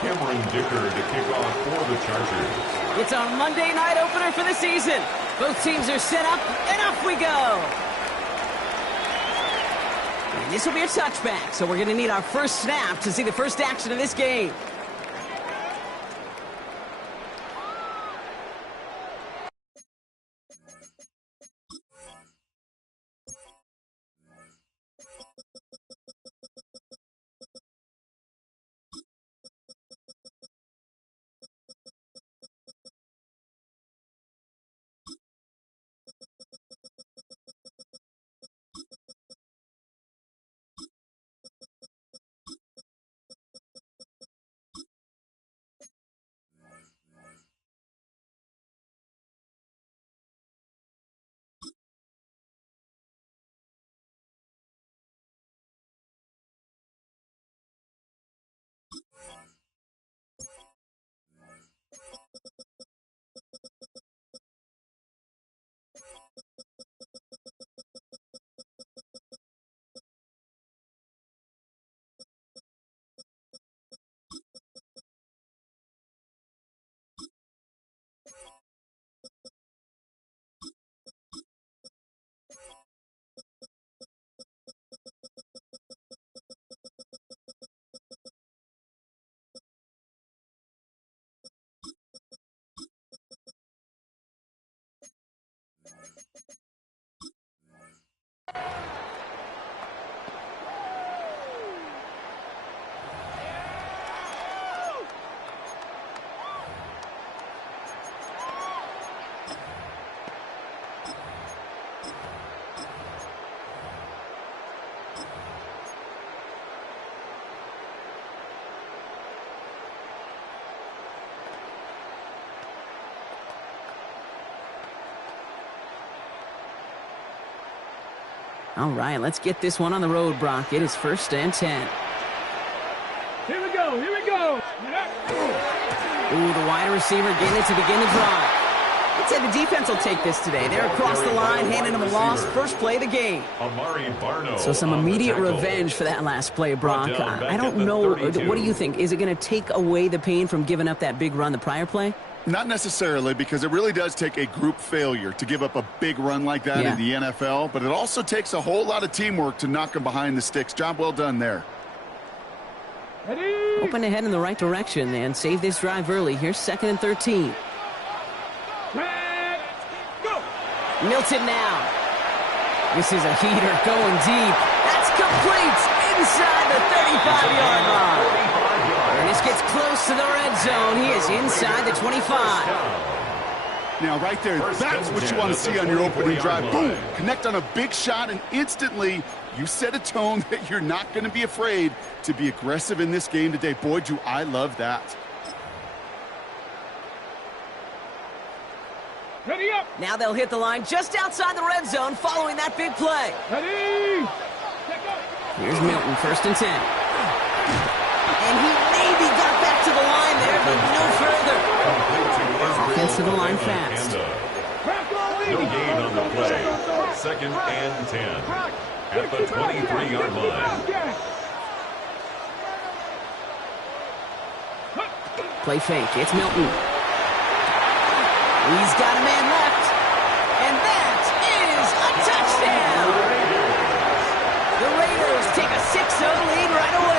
Cameron Dicker to kick off for the Chargers. It's our Monday night opener for the season. Both teams are set up, and off we go. And this will be a touchback, so we're going to need our first snap to see the first action of this game. All right, let's get this one on the road, Brock. It is 1st and 10. Here we go, here we go. Ooh, the wide receiver getting it to begin the drive. I'd say the defense will take this today. They're across the line, handing them a loss. First play of the game. So some immediate revenge for that last play, Brock. I don't know. What do you think? Is it going to take away the pain from giving up that big run the prior play? Not necessarily, because it really does take a group failure to give up a big run like that in the NFL, but it also takes a whole lot of teamwork to knock them behind the sticks. Job well done there. Ready? Open ahead in the right direction and save this drive early. Here's 2nd and 13. Red, go. Milton now. This is a heater going deep. That's complete inside the 35-yard line. And this gets close to the red zone. He is inside the 25. Now, right there, that's what you want to see on your opening drive. Boom! Connect on a big shot, and instantly you set a tone that you're not going to be afraid to be aggressive in this game today. Boy, do I love that. Ready up. Now they'll hit the line just outside the red zone following that big play. Ready. Here's Milton, 1st and 10. And he maybe got back to the line there, but no further. Offense to the line fast. No gain on the play. 2nd and 10. At the 23-yard line. Play fake. It's Milton. He's got a man left. And that is a touchdown. The Raiders take a 6-0 lead right away.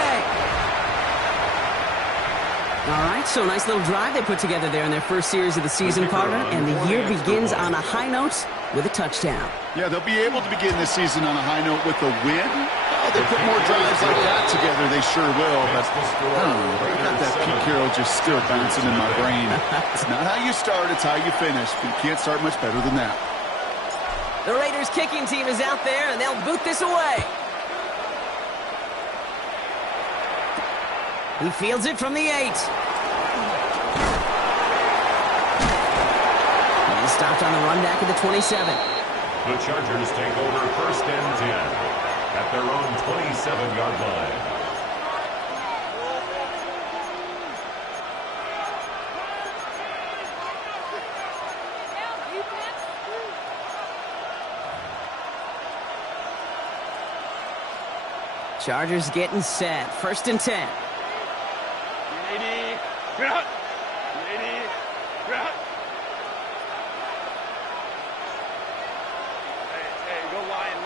All right, so a nice little drive they put together there in their first series of the season, partner, and the year begins on a high note with a touchdown. Yeah, they'll be able to begin this season on a high note with a win. Oh, they put more drives like that together, they sure will. But I don't know, I got that Pete Carroll just still bouncing in my brain. It's not how you start, it's how you finish. But you can't start much better than that. The Raiders kicking team is out there, and they'll boot this away. He fields it from the 8. He's stopped on the run back at the 27. The Chargers take over 1st and 10 at their own 27-yard line. Chargers getting set. 1st and 10. Lady, drop. Lady, drop. Hey, go lion.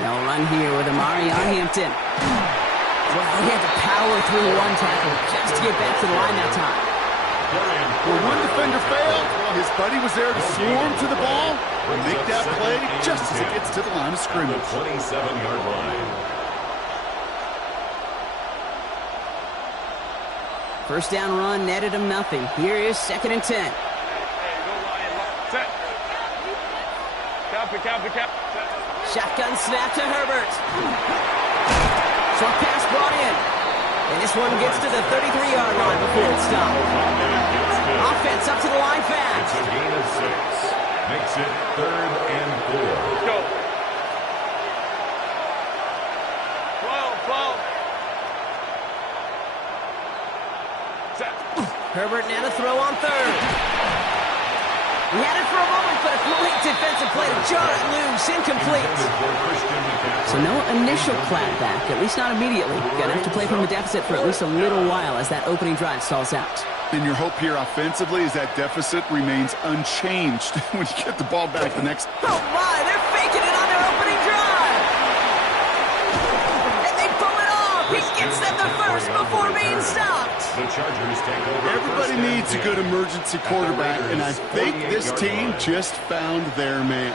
They'll run here with Amari on Hampton. Well, he had to power through one tackle just to get back to the line that time. Well, one defender failed. His buddy was there to swarm to the ball and make that play just as it gets to the line of scrimmage. 27-yard line. First down run netted him nothing. Here is 2nd and 10. Hey, go lion. Set. Cap. Shotgun snap to Herbert. Short pass brought in. And this one gets to the 33-yard line before it's stopped. Offense up to the line fast. It's a gain of 6. Makes it 3rd and 4. Let's go. 12. Set. Herbert now to throw on 3rd. He had it for a moment, but a great defensive play to jar it loose, incomplete. So no initial clapback, at least not immediately. Gonna have to play from the deficit for at least a little while as that opening drive stalls out. And your hope here offensively is that deficit remains unchanged when you get the ball back the next. Oh my, they're faking it on their opening drive. And they pull it off. He gets them the first before being stopped. The Chargers take over. Everybody needs a good emergency quarterback, and I think this team just found their man.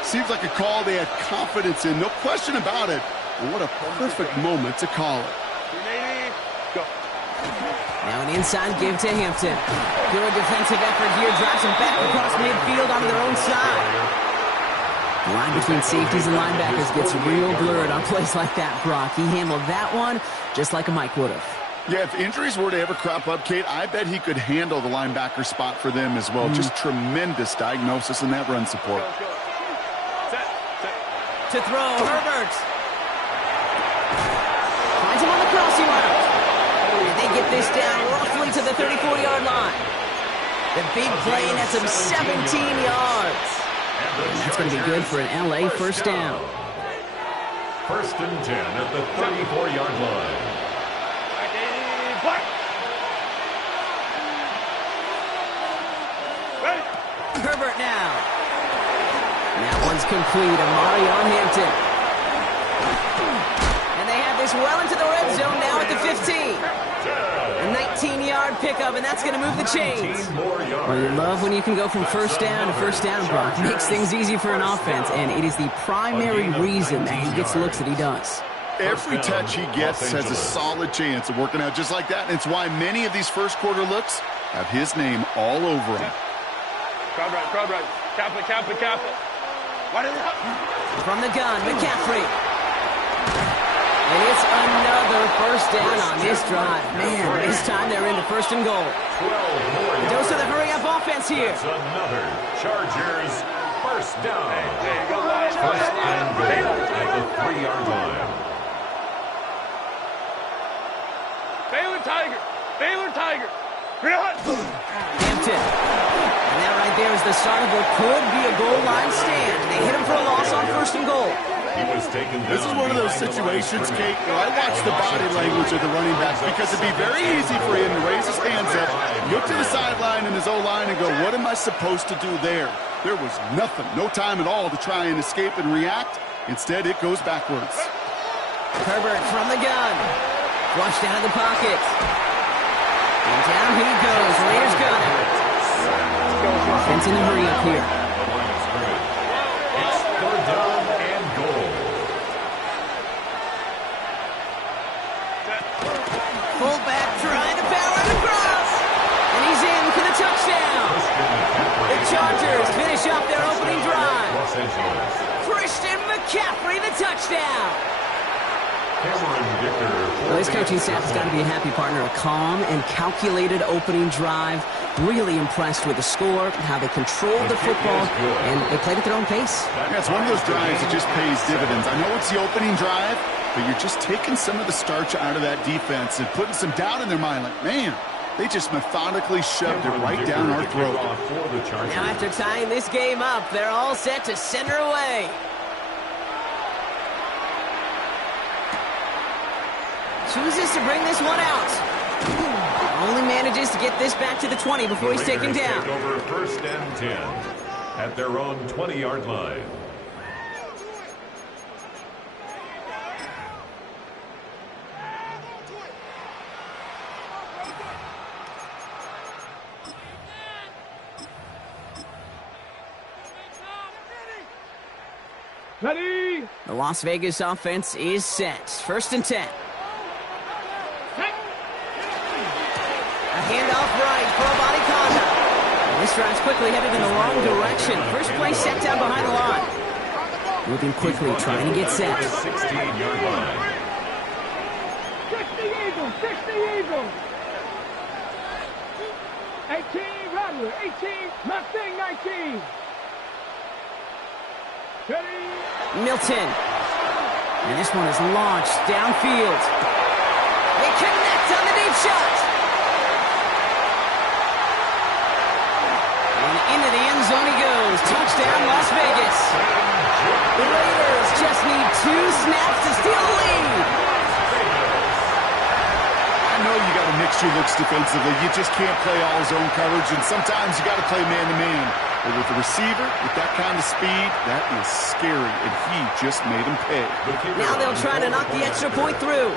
Seems like a call they had confidence in, no question about it. And what a perfect moment to call it. Go. Now an inside give to Hampton. Good defensive effort here, drives him back across midfield onto their own side. The line between safeties and linebackers gets real blurred on plays like that, Brock. He handled that one just like a Mike would have. Yeah, if injuries were to ever crop up, Kate, I bet he could handle the linebacker spot for them as well. Just tremendous diagnosis in that run support. Set. To throw, Herbert. Finds him on the crossing route. And they get this down roughly to the 34-yard line. The big play nets him 17 yards. That's going to be good for an LA first down. 1st and 10 at the 34-yard line. Herbert now. And that one's complete. Amari on Hampton. And they have this well into the red zone now at the 15. A 19-yard pickup, and that's going to move the chains. Well, you love when you can go from first down to first down, Brock. Makes things easy for an offense, and it is the primary reason that he gets looks that he does. Every touch he gets has a solid chance of working out just like that, and it's why many of these first quarter looks have his name all over them. Crowd right. Cap it. What is it? From the gun, McCaffrey. And it's another first down on this drive. Man, this time they're into 1st and goal. 12 more yards. Dose of the hurry-up offense here. It's another Chargers first down. Hey, go lion. 1st and goal at the 3-yard line. Baylor Tiger. Hampton. And that right there is the start of what could be a goal line stand. They hit him for a loss on 1st and goal. He was taken down. This is one of those situations, Kate, where I watch the body language of the running back because it'd be very easy for him to raise his hands up, look to the sideline and his O-line and go, what am I supposed to do there? There was nothing, no time at all to try and escape and react. Instead, it goes backwards. Herbert from the gun. Flushed out of the pocket. And down he goes. Raiders got it. Offense in the hurry up here. It's 3rd down and goal. Fullback trying to power it across. And he's in for the touchdown. The Chargers finish off their opening drive. Los Angeles. Christian McCaffrey, the touchdown. Well, this coaching staff has got to be a happy partner. A calm and calculated opening drive. Really impressed with the score, how they controlled the football, and they played at their own pace. Yeah, it's one of those drives that just pays dividends. I know it's the opening drive, but you're just taking some of the starch out of that defense and putting some doubt in their mind. Like, man, they just methodically shoved it right down our throat. Now after tying this game up, they're all set to center away. chooses to bring this one out. Only manages to get this back to the 20 before he's taken down. Take over 1st and 10 at their own 20-yard line. Ready? The Las Vegas offense is set. 1st and 10. A handoff right for a body contact. This drive's quickly headed in the wrong direction. First play set down behind the line. Moving quickly, trying to get set. 16-yard line. 60 Eagles, 60 Eagles. 18 Rattler, 18 Mustang 19. Ready? Milton. And this one is launched downfield. They connect on the deep shot. And into the end zone he goes. Touchdown, Las Vegas. The Raiders just need 2 snaps to steal the lead. I know you got to mix your looks defensively. You just can't play all zone coverage, and sometimes you got to play man-to-man. But with the receiver, with that kind of speed, that is scary, and he just made him pay. Now they'll try to knock the extra point through.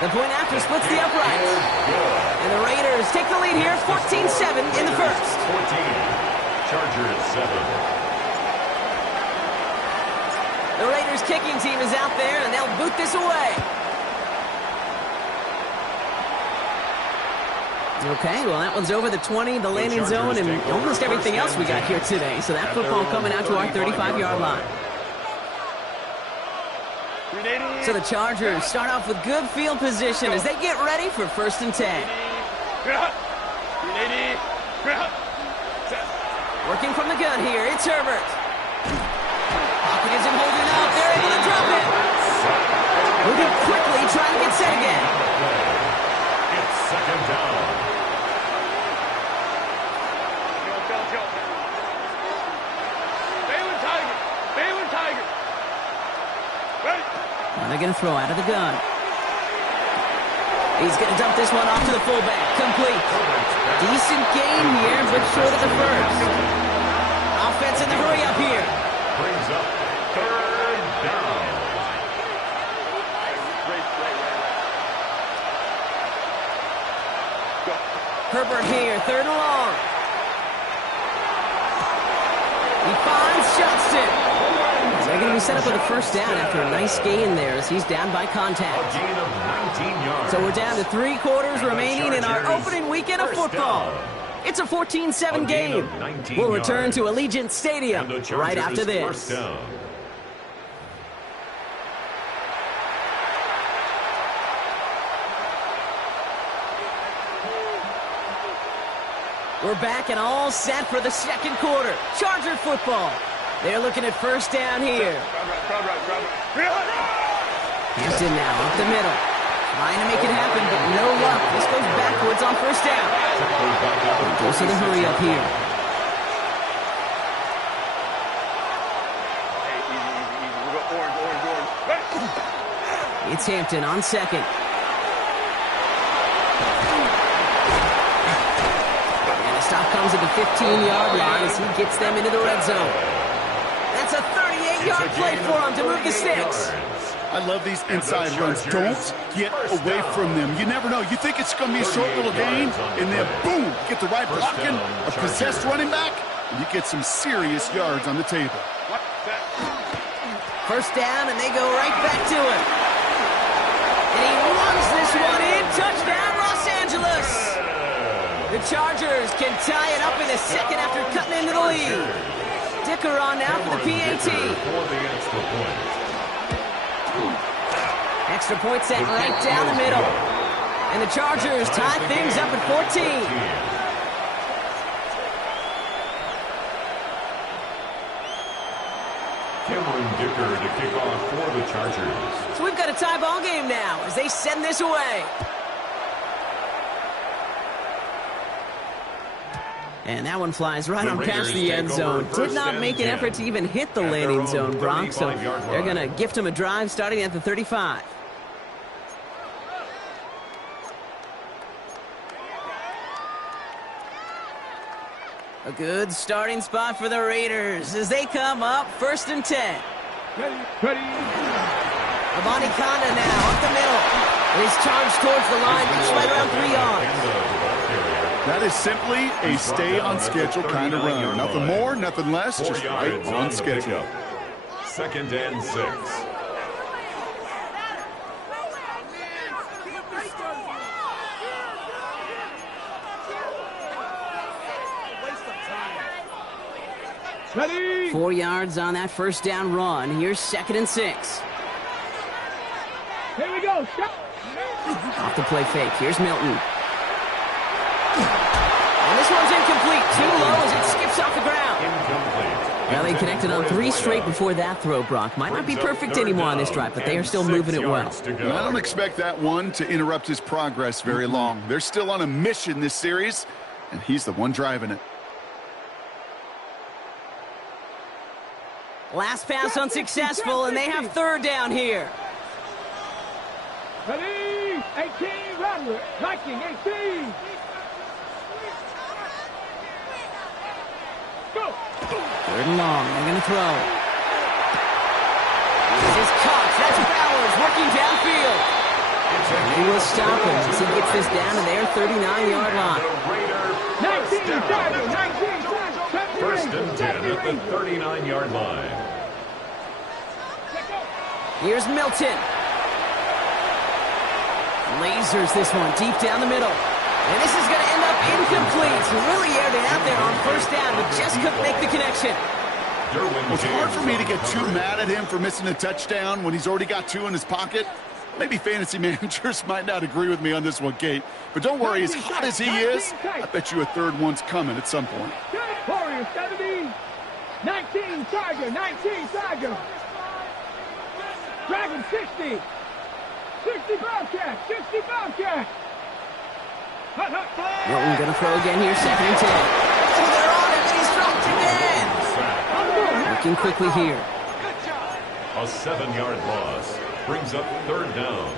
The point after splits the uprights. And the Raiders take the lead here, 14-7 in the first. 14. Chargers 7. The Raiders kicking team is out there, and they'll boot this away. Okay, well, that one's over the 20, the landing zone, and almost everything else we got here today. So that football coming out to our 35-yard line. So the Chargers start off with good field position as they get ready for 1st and 10. Working from the gun here, it's Herbert. Pocket isn't holding up, they're able to drop it. Moving quickly, trying to get set again. It's 2nd down. And they're going to throw out of the gun. He's going to dump this one off to the fullback. Complete. Decent game here, but short of the first. Offense in the hurry up here. Brings up 3rd down. Herbert here, 3rd and long. He finds Johnston. They're going to be set up with a 1st down after a nice gain there as he's down by contact. A gain of 19 yards. So we're down to 3 quarters remaining in our opening weekend of football. It's a 14-7 game. We'll return to Allegiant Stadium right after this. We're back and all set for the 2nd quarter. Charger football. They're looking at 1st down here. Hampton now up the middle. Trying to make it happen, but no luck. This goes backwards on 1st down. Goes to the hurry up here. It's Hampton on 2nd. And the stop comes at the 15-yard line as he gets them into the red zone. That's a 38-yard play for him to move the sticks. I love these inside runs. Don't get away from them. You never know. You think it's going to be a short little gain, and then boom, get the right blocking, a possessed running back, and you get some serious yards on the table. 1st down, and they go right back to him. And he runs this one in. Touchdown, Los Angeles. The Chargers can tie it up in a second after cutting into the lead. Dicker on now for the PAT. Extra point set right down the middle. And the Chargers tie things up at 14. Cameron Dicker to kick off for the Chargers. So we've got a tie ball game now as they send this away. And that one flies right on past the end zone. Did not make an effort to even hit the landing zone, Brock, so they're going to gift him a drive starting at the 35. A good starting spot for the Raiders as they come up 1st and 10. Ready. Abani Kanda now up the middle. He's charged towards the line, just right around 3 yards. That is simply a stay-on-schedule kind of run. Nothing more, nothing less, just right on schedule. 2nd and 6. Ready. 4 yards on that 1st down run. Here's 2nd and 6. Here we go. Off the play fake. Here's Milton. And this one's incomplete. Too low as it skips off the ground. Incomplete. Well, they connected on 3 straight before that throw, Brock. Might not be perfect anymore on this drive, but they are still moving it well. I don't expect that one to interrupt his progress very long. They're still on a mission this series, and he's the one driving it. Last pass unsuccessful, and they have 3rd down here. Ready. 18. Rattler. Viking 18. Go. 3rd and long. They're going to throw. This is Cox. That's Bowers working downfield. He will stop him as he gets this down to their 39-yard line. 19. 1st and 10 at the 39-yard line. Here's Milton. Lasers this one deep down the middle. And this is going to end up incomplete. He really aired it out there on 1st down, but just couldn't make the connection. Well, it's hard for me to get too mad at him for missing a touchdown when he's already got 2 in his pocket. Maybe fantasy managers might not agree with me on this one, Kate. But don't worry, as hot as he is, I bet you a 3rd one's coming at some point. Warriors 70. 19. Tiger. 19. Tiger. Dragon 60. 60 Bobcat. 60 Bobcat. Milton going to throw again here, 2nd and 10. Oh, they're on him, and he's dropped again. Working quickly here. A 7-yard loss brings up 3rd down.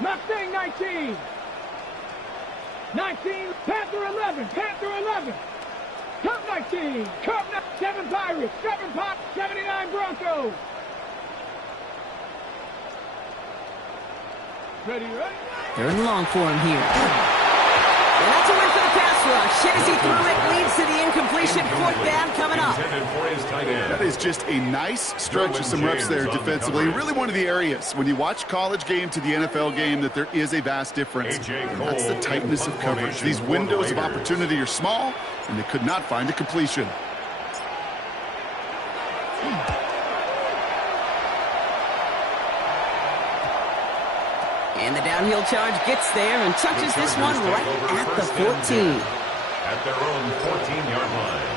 Mustang 19. 19. Panther 11. Panther 11. Cup 19. Cup 7 Pirates. 7 Pop. 79 Broncos. Ready. 3rd and long for him here. And that's a win for the pass rush. Hit as he threw it, leads to the incompletion. 4th down coming up. That is just a nice stretch of some reps there defensively. Really one of the areas, when you watch college game to the NFL game, that there is a vast difference. And that's the tightness of coverage. These windows of opportunity are small, and they could not find a completion. And the downhill charge gets there and touches this one right at the 14. At their own 14-yard line.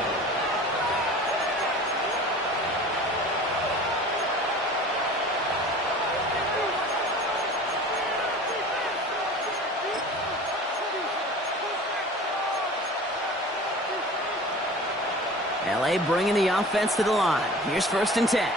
LA bringing the offense to the line. Here's 1st and 10.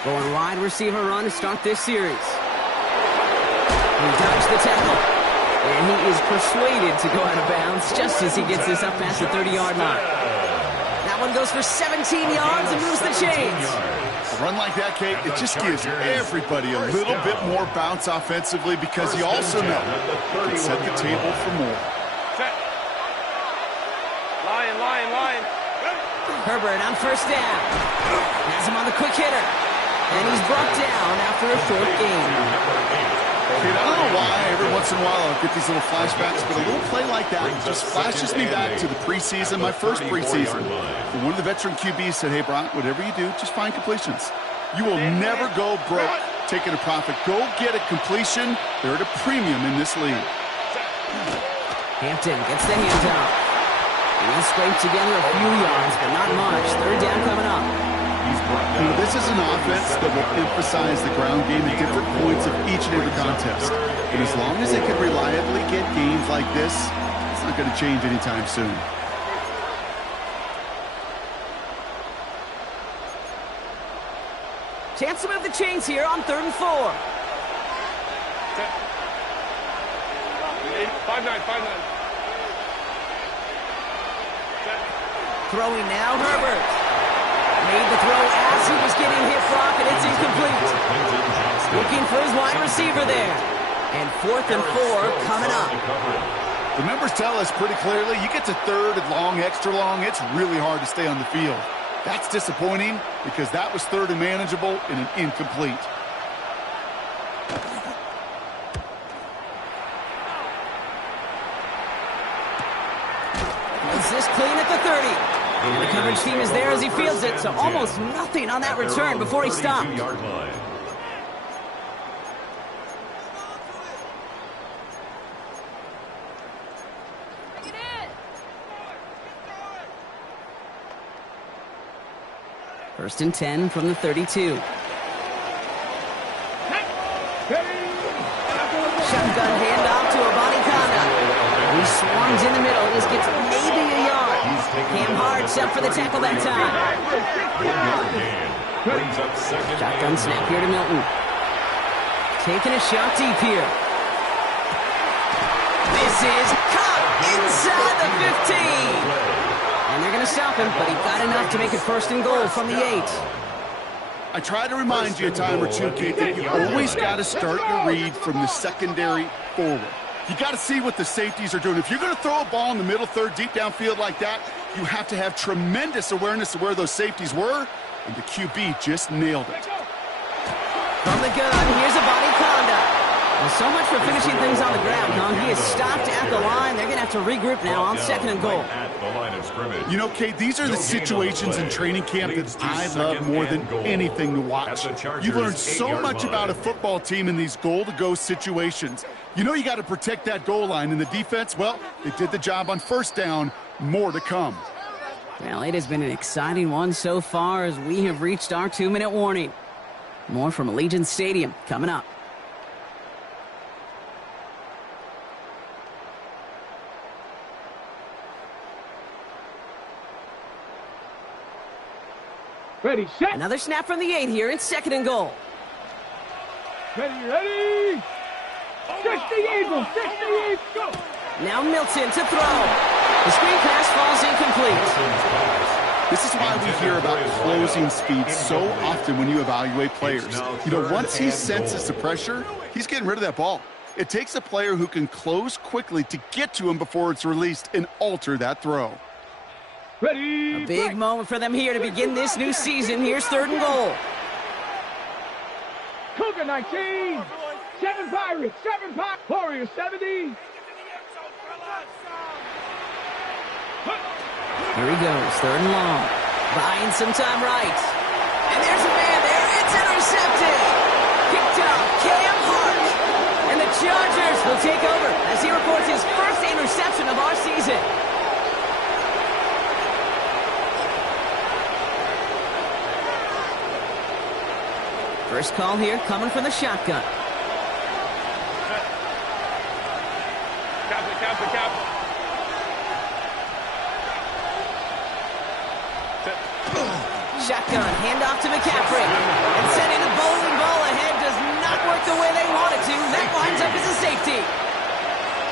Going wide receiver run to start this series. He dodged the tackle. And he is persuaded to go out of bounds just as he gets this up past the 30-yard line. That one goes for 17 yards and moves the chains. A run like that, Kate, it just gives everybody a little bit more bounce offensively because you also know you can set the table for more. Line. Herbert on 1st down. Has him on the quick hitter. And he's brought down after a short gain. Kate, I don't know why every once in a while I'll get these little flashbacks, but a little play like that just flashes me back to the preseason, my first preseason. And one of the veteran QBs said, hey, Brock, whatever you do, just find completions. You will never go broke taking a profit. Go get a completion. They're at a premium in this league. Hampton gets the hands out. He'll scrape together a few yards, but not much. Third down coming up. You know, this is an offense that will emphasize the ground game at different points of each and every contest. And as long as they can reliably get games like this, it's not going to change anytime soon. Chance to move the chains here on 3rd and 4. 5-9. Throwing now, Herbert. Made the throw as he was getting hit, Brock, and it's incomplete. Looking for his wide receiver there. And 4th and 4 coming up. The numbers tell us pretty clearly, you get to 3rd and long, extra long, it's really hard to stay on the field. That's disappointing because that was 3rd and manageable and an incomplete. Is this clean at the 30? And the coverage team is there as he fields it, so almost nothing on that return before he stopped. First and 10 from the 32. Shotgun handoff to Abanikanda. He swarms in the middle. This gets maybe a yard. Cam Hart set for the tackle that time. Shotgun snap here to Milton. Taking a shot deep here. This is caught inside the 15. And they're going to stop him, but he got enough to make it 1st and goal from the 8. I try to remind you a time or two, Kate, that you always got to start your read from the secondary forward. You got to see what the safeties are doing. If you're going to throw a ball in the middle third, deep downfield like that, you have to have tremendous awareness of where those safeties were, and the QB just nailed it. From the gun, here's Abanikanda. Well, so much for finishing things on the ground, huh? He is stopped at the line. They're going to have to regroup now on 2nd and goal. You know, Kate, these are the situations in training camp that I love more than anything to watch. You learn so much about a football team in these goal-to-go situations. You know you got to protect that goal line, and the defense, well, they did the job on 1st down. More to come. Well, it has been an exciting one so far as we have reached our 2-minute warning. More from Allegiant Stadium coming up. Ready, set. Another snap from the 8 here. It's 2nd and goal. Ready. 60 Eagles, go. Now Milton to throw. The screen pass falls incomplete. This is why we hear about closing speed so often when you evaluate players. You know, once he senses the pressure, he's getting rid of that ball. It takes a player who can close quickly to get to him before it's released and alter that throw. Ready. A big moment for them here to begin this new season. Here's 3rd and goal. Cougar 19. 7 Pirates. Warriors 70. Here he goes. 3rd and long. Buying some time right. And there's a man there. It's intercepted. Picked up Cam Hart. And the Chargers will take over as he reports his first interception of our season. First call here coming from the shotgun. Cap. Shotgun, handoff to McCaffrey. And sending the bowling ball ahead does not work the way they want it to. That winds up as a safety.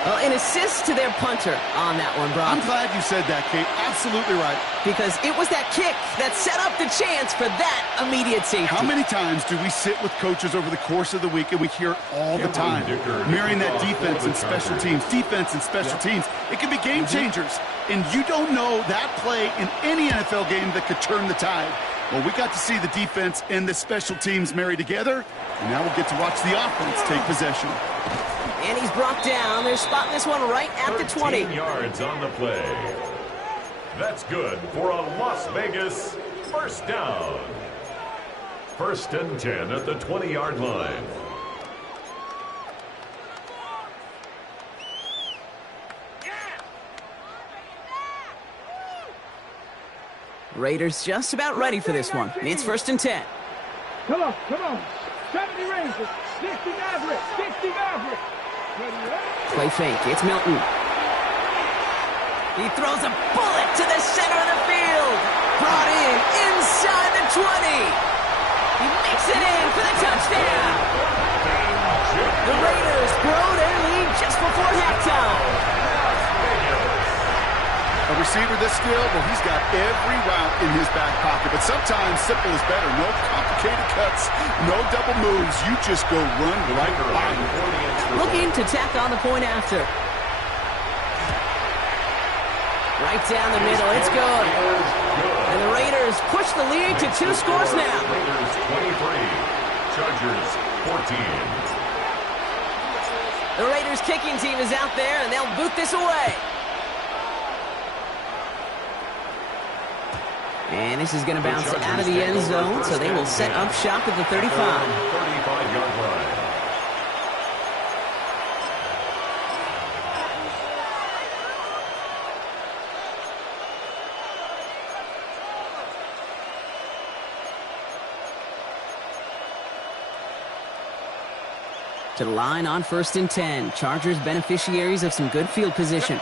Well, an assist to their punter on that one, Brock. I'm glad you said that, Kate. Absolutely right. Because it was that kick that set up the chance for that immediate safety. How many times do we sit with coaches over the course of the week and we hear it all the time? Mirroring that defense and special teams. It can be game changers. And you don't know that play in any NFL game that could turn the tide. Well, we got to see the defense and the special teams marry together. And now we'll get to watch the offense take possession. And he's brought down. They're spotting this one right at the 20. 13 yards on the play. That's good for a Las Vegas 1st down. First and 10 at the 20-yard line. Raiders just about ready for this one. It's first and 10. Come on, come on. 70 Rangers, 60 Mavericks, 60 Mavericks. Play fake. It's Milton. He throws a bullet to the center of the field. Brought in inside the 20. He makes it in for the touchdown. The Raiders grow their lead just before halftime. A receiver this skilled, well, he's got every route in his back pocket. But sometimes simple is better. No complicated cuts, no double moves. You just go run right by him. Looking to tack on the point after. Right down the middle. It's good. And the Raiders push the lead to 2 scores now. Raiders 23, Chargers 14. The Raiders kicking team is out there, and they'll boot this away. And this is going to bounce out of the end zone, so they will set up shop at the 35. 35-yard line. To the line on first and 10. Chargers beneficiaries of some good field position.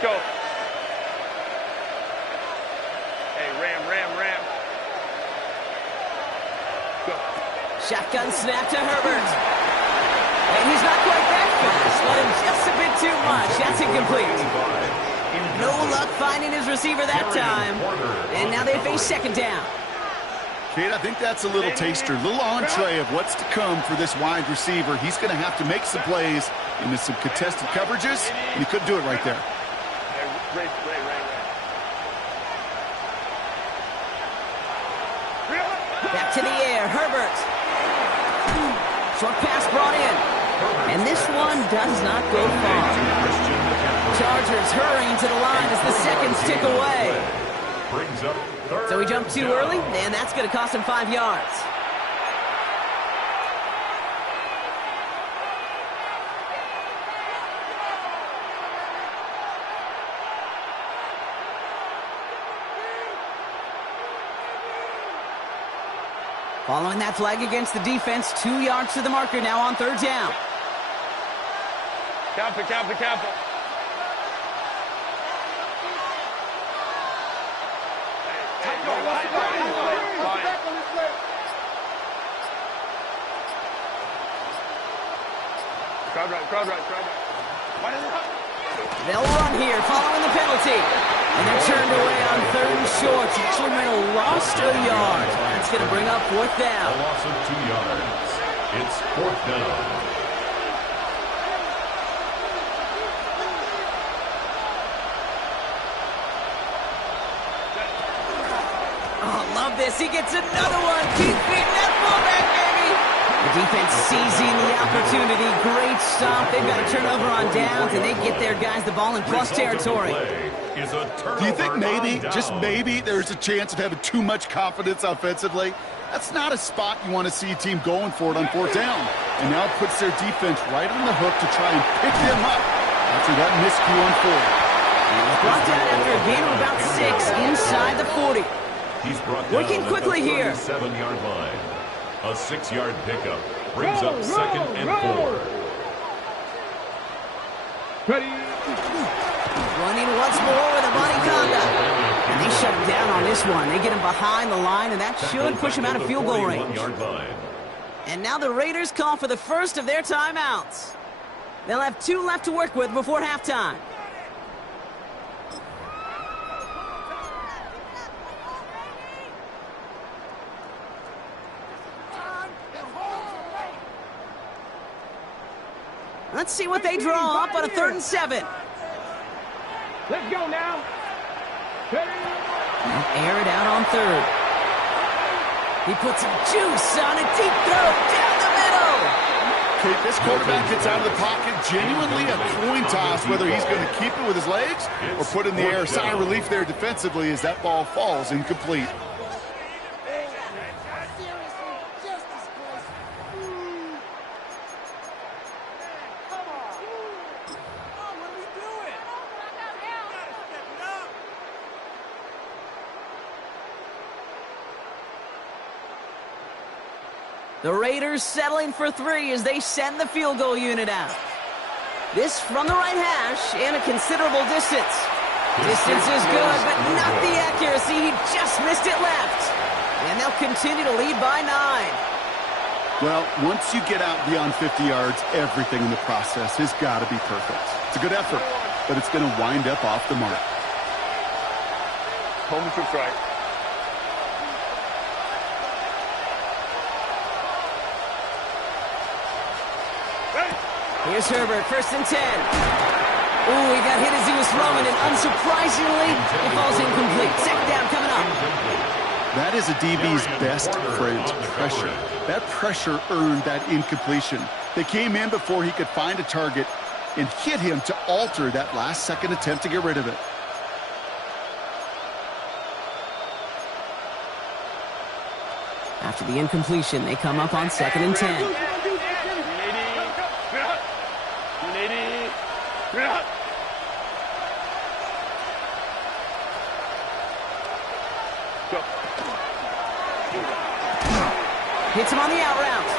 Go. Ram. Go. Shotgun snap to Herbert. And he's not quite that fast. Let him just a bit too much. That's incomplete. No luck finding his receiver that time. And now they face second down. Kate, I think that's a little taster, a little entree of what's to come for this wide receiver. He's going to have to make some plays into some contested coverages, and he couldn't do it right there. Ray. Back to the air, Herbert. Short pass brought in. And this one does not go far. Chargers hurrying to the line as the seconds tick away. Brings up third So he jumped too down. early, and that's going to cost him 5 yards. Following that flag against the defense, 2 yards to the marker now on third down. Count it. Crowd right. They'll run here following the penalty. And they're turned away on third and short. Actually might have lost a yard. That's going to bring up fourth A down. loss of 2 yards. It's fourth down. Oh, love this. He gets another one. Keep beating that fullback, baby. The defense seizing the opportunity. Great stop. They've got a turnover on downs, and they get their guys the ball in plus territory. Do you think maybe, just maybe, there's a chance of having too much confidence offensively? That's not a spot you want to see a team going for it on fourth down. And now it puts their defense right on the hook to try and pick them up after that miscue on fourth. Brought down after a gain of about 6 inside the 40. He's brought down Working quickly here. 7-yard line. A 6-yard pickup brings up second and 4. Ready. Running once more with a Bonnie Conda. And they shut him down on this one. They get him behind the line, and that should push him out of field goal range. 41-yard line. And now the Raiders call for the first of their timeouts. They'll have 2 left to work with before halftime. Let's see what they draw up on a 3rd and 7. Let's go now. Ready. Air it out on third. He puts some juice on a deep throw down the middle. Okay, this quarterback gets out of the pocket, genuinely a coin toss, whether he's going to keep it with his legs or put it in the air. Sigh of relief there defensively as that ball falls incomplete. The Raiders settling for 3 as they send the field goal unit out. This from the right hash and a considerable distance. Distance is good, but not the accuracy. He just missed it left. And they'll continue to lead by 9. Well, once you get out beyond 50 yards, everything in the process has got to be perfect. It's a good effort, but it's going to wind up off the mark. Home to strike. Here's Herbert, 1st and 10. Ooh, he got hit as he was throwing, and unsurprisingly, it falls incomplete. 2nd down coming up. That is a DB's best friend, pressure. That pressure earned that incompletion. They came in before he could find a target and hit him to alter that last-second attempt to get rid of it. After the incompletion, they come up on 2nd and 10. Hits him on the out route.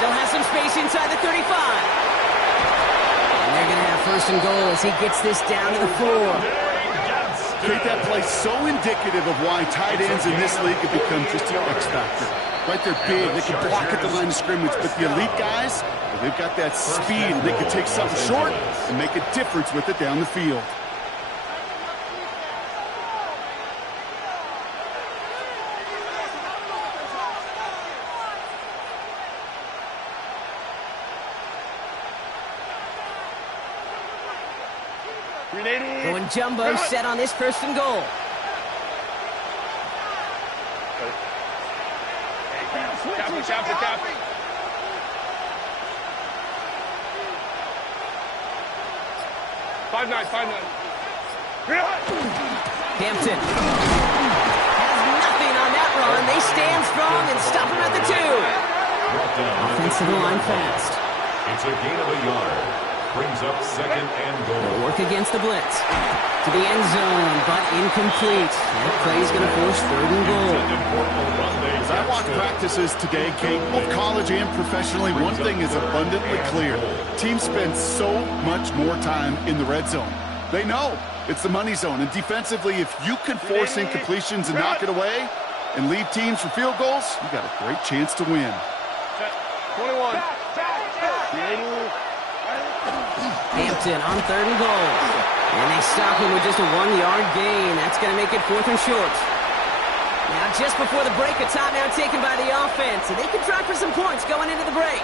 Still has some space inside the 35. And they're going to have 1st and goal as he gets this down to the 4. Kate, that play so indicative of why tight ends in this league have become just an X factor. Right, they're big, they can block at the line of scrimmage, but the elite guys, well, they've got that speed, and they can take something short and make a difference with it down the field. Going jumbo set on this 1st and goal. Cap. 5-9. Hampton has nothing on that run. They stand strong and stop him at the 2. Offensive line fast. It's a gain of a yard. Brings up 2nd and goal. They'll work against the blitz. To the end zone, but incomplete. That play's going to force 3rd and goal. As I watch practices today, Kate, both college and professionally, one thing is abundantly clear. Teams spend so much more time in the red zone. They know it's the money zone. And defensively, if you can force incompletions and knock it away and leave teams for field goals, you got a great chance to win. 21. Hampton on 3rd and goal. And they stop him with just a 1-yard gain. That's going to make it 4th and short. Now, just before the break, a timeout taken by the offense. And they can try for some points going into the break.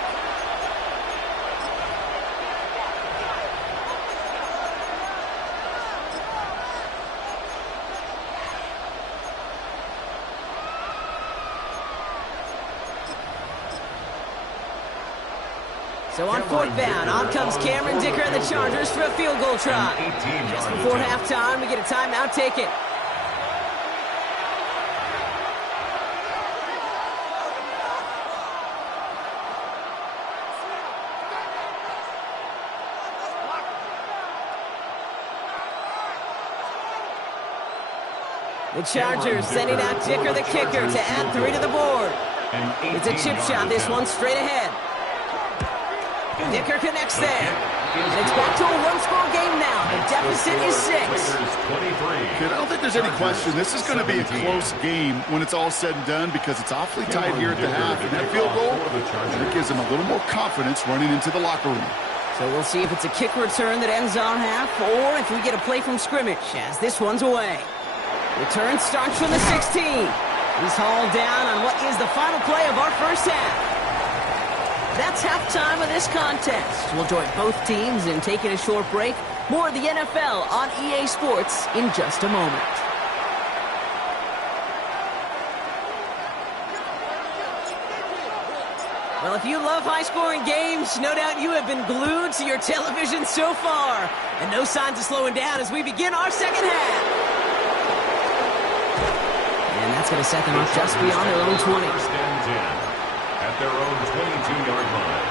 So on 4th down, on comes Cameron Dicker and the Chargers for a field goal try. Just before halftime, we get a timeout taken. The Chargers sending out Dicker, the kicker, to add 3 to the board. It's a chip shot, this one straight ahead. Dicker connects there. And it's back to a 1-score game now. The deficit is 6. I don't think there's any question. This is going to be a close game when it's all said and done because it's awfully tight here at the half. And that field goal, it gives them a little more confidence running into the locker room. So we'll see if it's a kick return that ends on half or if we get a play from scrimmage as this one's away. Return starts from the 16. He's hauled down on what is the final play of our first half. That's halftime of this contest. We'll join both teams in taking a short break. More of the NFL on EA Sports in just a moment. Well, if you love high-scoring games, no doubt you have been glued to your television so far. And no signs of slowing down as we begin our second half. And that's going to set them up just beyond their own 20. First and 10 at their own 22-yard line.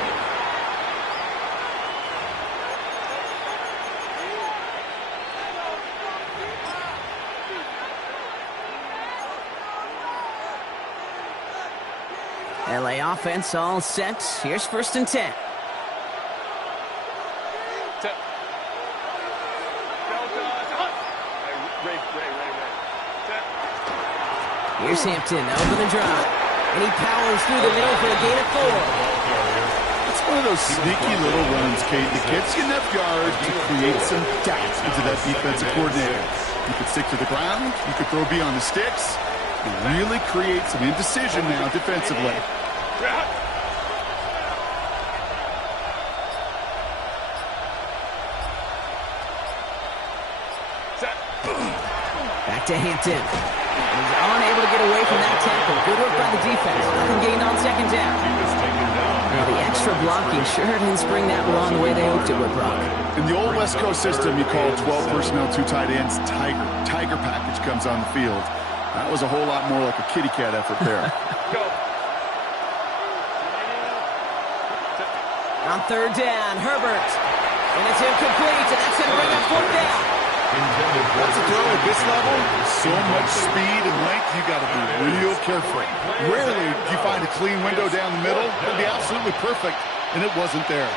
play offense all set. Here's 1st and 10. Here's Hampton, open the drive. And he powers through the middle for a gain of 4. It's one of those sneaky little runs, Kate, that gets you enough yards to create some doubt into that defensive coordinator. You could stick to the ground. You could throw beyond the sticks. And really create some indecision now defensively. Back to Hampton. He's unable to get away from that tackle. Good work by the defense. Nothing gained on 2nd down. Now the extra blocking sure didn't spring that one on the way they hoped it would, Brock. In the old West Coast system, you call 12 personnel, 2 tight ends, Tiger. Tiger package comes on the field. That was a whole lot more like a kitty cat effort there. On 3rd down, Herbert. And it's incomplete, and that's going to bring up 4th down. That's a throw at this level. So much speed and length, you got to be real careful. Rarely do you find a clean window down the middle. It would be absolutely perfect, and it wasn't there.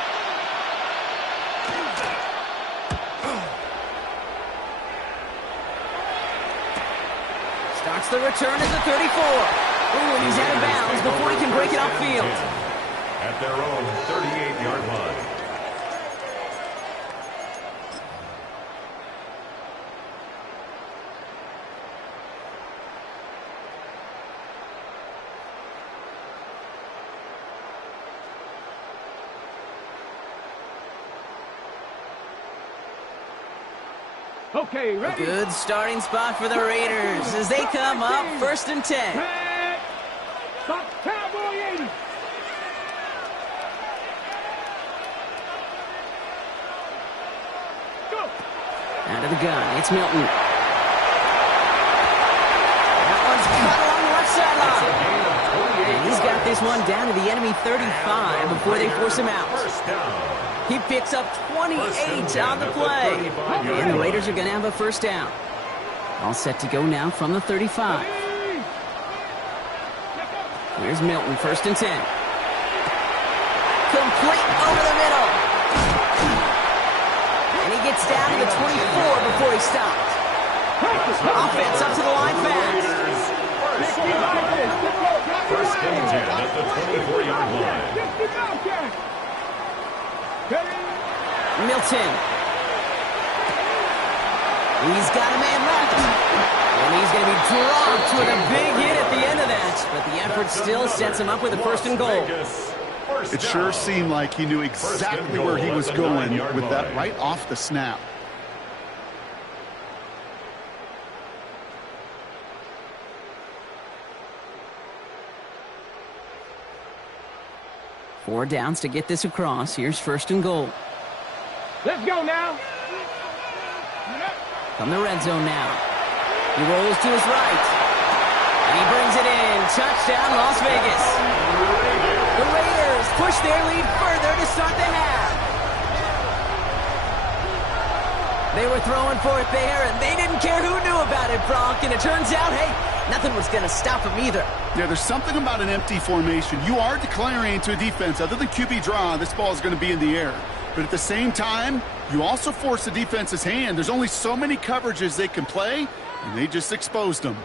Starts the return at the 34. Ooh, and he's out of bounds before he can break it upfield. At their own 38-yard line. Okay, ready? A good starting spot for the Raiders as they come up 1st and 10. Stop, Cowboy 80. Go. Out of the gun, it's Milton. That one's cut along the left sideline. And he's got this one down to the enemy 35 before they force him out. He picks up 28 on the play. And the Raiders are going to have a 1st down. All set to go now from the 35. Here's Milton, 1st and 10. Complete over the middle. And he gets down to the 24 before he stops. Offense up to the line fast. 1st and 10 at the 24-yard line. Milton. He's got a man left. And he's going to be dropped with a big hit at the end of that. But the effort still sets him up with a 1st and goal. It sure seemed like he knew exactly where he was going with that right off the snap. Four downs to get this across. Here's 1st and goal. Let's go now. From the red zone now. He rolls to his right. And he brings it in. Touchdown, Las Vegas. The Raiders push their lead further to start the half. They were throwing for it there, and they didn't care who knew about it, Brock. And it turns out, hey, nothing was going to stop them either. Yeah, there's something about an empty formation. You are declaring to a defense, other than QB draw, this ball is going to be in the air. But at the same time, you also force the defense's hand. There's only so many coverages they can play, and they just exposed them.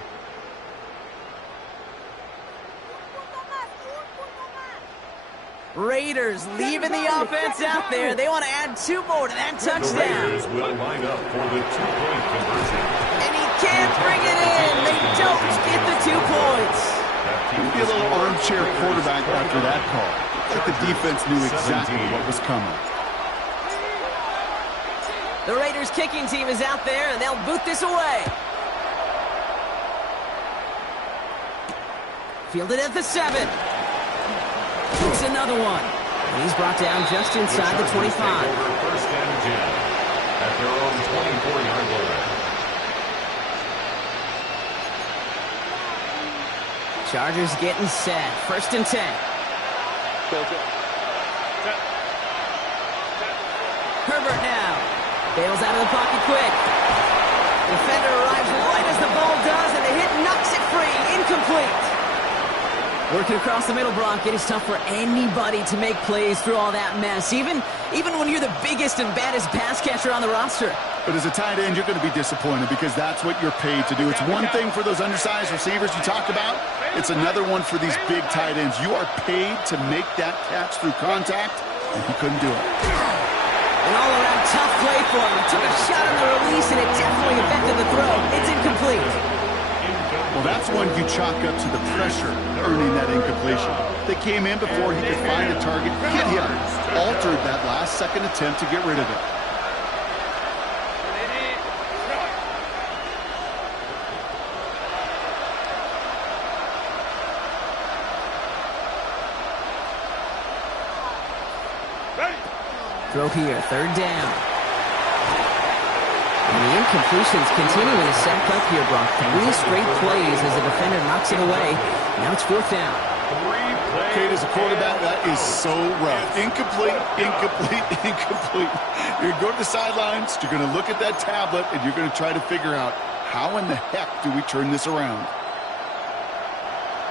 Raiders leaving the offense out there. They want to add 2 more to that touchdown. The Raiders will line up for the 2-point conversion. And he can't bring it in. They don't get the 2 points. Maybe a little armchair quarterback after that call. Like the defense knew exactly what was coming. The Raiders kicking team is out there, and they'll boot this away. Fielded at the 7. It's another one. And he's brought down just inside the 25. 1st and 10 at their own 24-yard line. Chargers getting set. 1st and 10. Herbert now. Bails out of the pocket quick. Defender arrives right as the ball does, and the hit knocks it free. Incomplete. Working across the middle, Brock. It is tough for anybody to make plays through all that mess, even when you're the biggest and baddest pass catcher on the roster. But as a tight end, you're going to be disappointed because that's what you're paid to do. It's one thing for those undersized receivers you talked about. It's another one for these big tight ends. You are paid to make that catch through contact, and he couldn't do it. An all-around tough play for him. Took a shot on the release, and it definitely affected the throw. It's incomplete. Well, that's one you chalk up to the pressure earning that incompletion. They came in before he could find a target, hit him, altered that last-second attempt to get rid of it. Throw here, third down. And the incompletions continue to stack up here, Brock. 3 straight plays as the defender knocks it away. Now it's fourth down. Kate, as a quarterback, that is so rough. Incomplete, incomplete, incomplete. You're going to go to the sidelines, you're going to look at that tablet, and you're going to try to figure out how in the heck do we turn this around.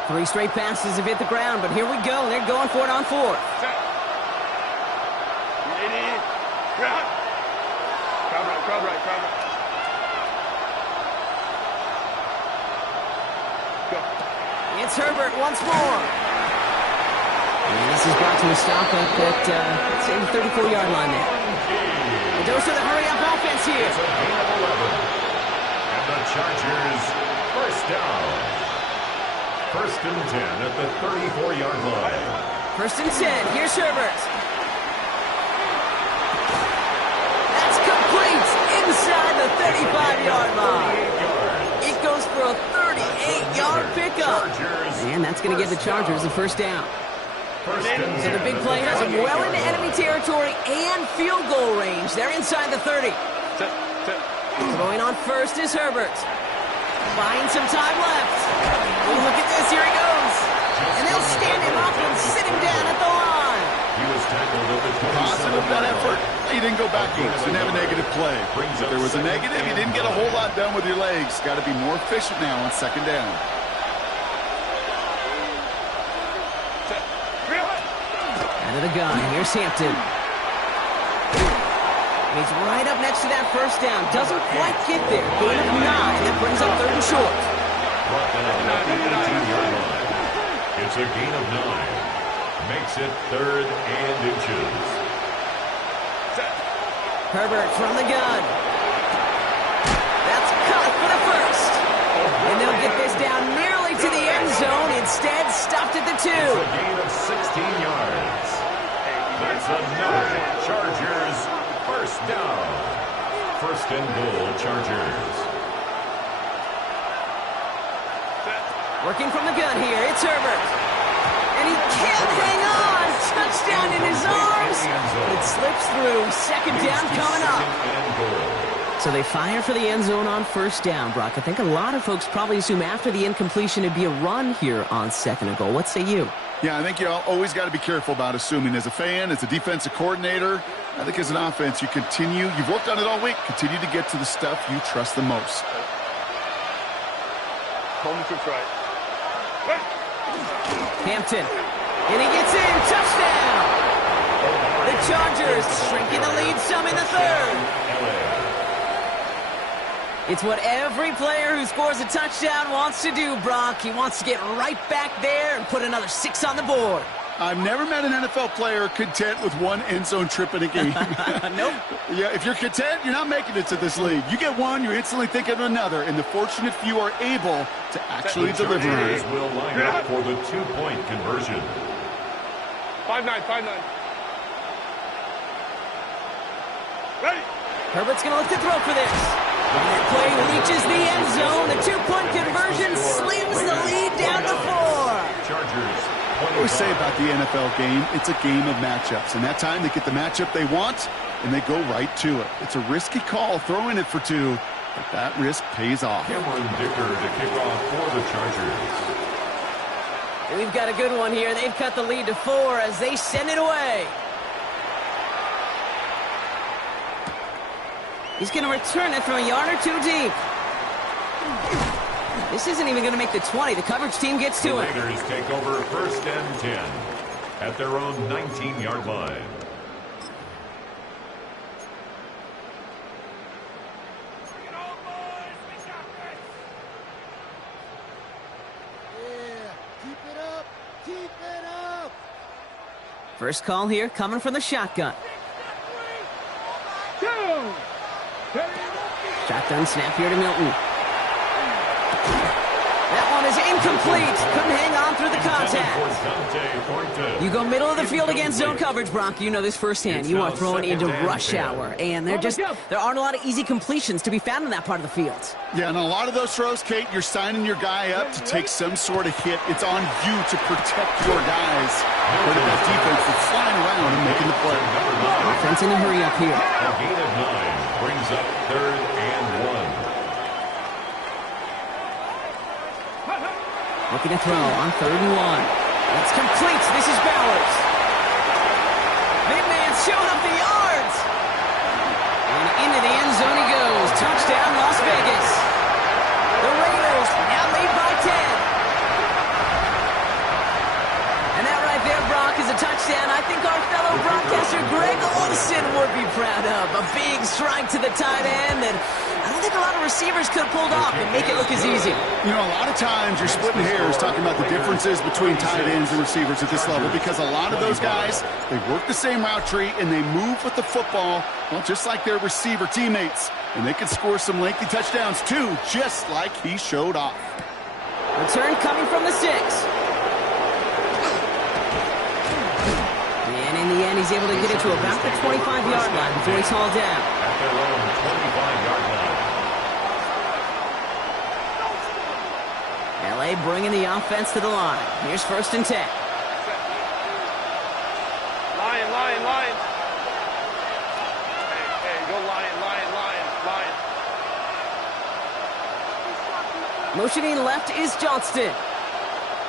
3 straight passes have hit the ground, but here we go. They're going for it on fourth. Crowd right. Go. It's Herbert once more. And this is brought to a stop at let's say the 34-yard line there. The dose of the hurry-up offense here. It's a gain of 11. And the Chargers first down. First and 10 at the 34-yard line. First and 10. Here's Herbert. Inside the 35-yard line. It goes for a 38-yard pickup. And that's going to give the Chargers the first down. So the big play has them well into enemy territory and field goal range. They're inside the 30. Throwing on first is Herbert. Buying some time left. Oh, look at this. Here he goes. And they'll stand him up and sit him down at the line. He was tackled at the 27. Positive that effort. He didn't go backwards. Didn't have a negative play. If there was a negative, you didn't get a whole lot done with your legs. Got to be more efficient now on second down. Out of the gun. Here's Hampton. He's right up next to that first down. Doesn't quite get there. Gain of 9. That brings up third and short. It's a gain of 9. Makes it third and inches. Herbert from the gun. That's caught for the first. And they'll get this down nearly to the end zone. Instead, stopped at the 2. It's a gain of 16 yards. That's another Chargers first down. First and goal, Chargers. Working from the gun here. It's Herbert. And he can't hang on. Touchdown in his arms. It slips through. Second down coming up. So they fire for the end zone on first down, Brock. I think a lot of folks probably assume after the incompletion it'd be a run here on second and goal. What say you? Yeah, I think you always got to be careful about assuming. As a fan, as a defensive coordinator, I think as an offense, you've worked on it all week, continue to get to the stuff you trust the most. Home to right. Hampton. And he gets in. Touchdown. The Chargers shrinking the lead some in the third. It's what every player who scores a touchdown wants to do, Brock. He wants to get right back there and put another 6 on the board. I've never met an NFL player content with one end zone trip in a game. Nope. Yeah, if you're content, you're not making it to this league. You get one, you're instantly thinking of another, and the fortunate few are able to actually deliver on it. Will line up for the 2-point conversion. 5-9. Ready. Herbert's going to look to throw for this. And that play reaches the end zone. The 2-point conversion slams the lead down to 4. Chargers. I always say about the NFL game, it's a game of matchups. And that time they get the matchup they want, and they go right to it. It's a risky call throwing it for 2, but that risk pays off. Cameron Dicker to kick off for the Chargers. We've got a good one here. They've cut the lead to 4 as they send it away. He's going to return it from a yard or 2 deep. This isn't even going to make the 20. The coverage team gets to it. The Raiders take over 1st and 10 at their own 19-yard line. First call here coming from the shotgun. Shotgun snap here to Milton. That one is incomplete. Couldn't hang on through the contact. You go middle of the field against zone coverage, Brock. You know this firsthand. You are throwing into rush hour, and there aren't a lot of easy completions to be found in that part of the field. Yeah, and a lot of those throws, Kate, you're signing your guy up to take some sort of hit. It's on you to protect your guys. But that defense is flying around and making the play. Offense in a hurry up here. A gain of 9 brings up 3rd and 1. Looking to throw on 3rd and 1. It's complete. This is Bowers. Big man showing up the yards. And into the end zone he goes. Touchdown, Las Vegas. The Raiders now lead by 10. And that right there, Brock, is a touchdown I think our fellow broadcaster Greg Olsen would be proud of. A big strike to the tight end that I don't think a lot of receivers could have pulled off and make it look as easy. You know, a lot of times you're splitting hairs talking about the differences between tight ends and receivers at this level because a lot of those guys, they work the same route tree and they move with the football, well, just like their receiver teammates. And they can score some lengthy touchdowns too, just like he showed off. Return coming from the 6. And in the end, he's able to get it to about the 25-yard line before he's hauled down. At their own 25-yard line. LA bringing the offense to the line. Here's 1st and 10. Lion, lion, lion. Hey, go lion, lion, lion, lion. Motioning left is Johnston.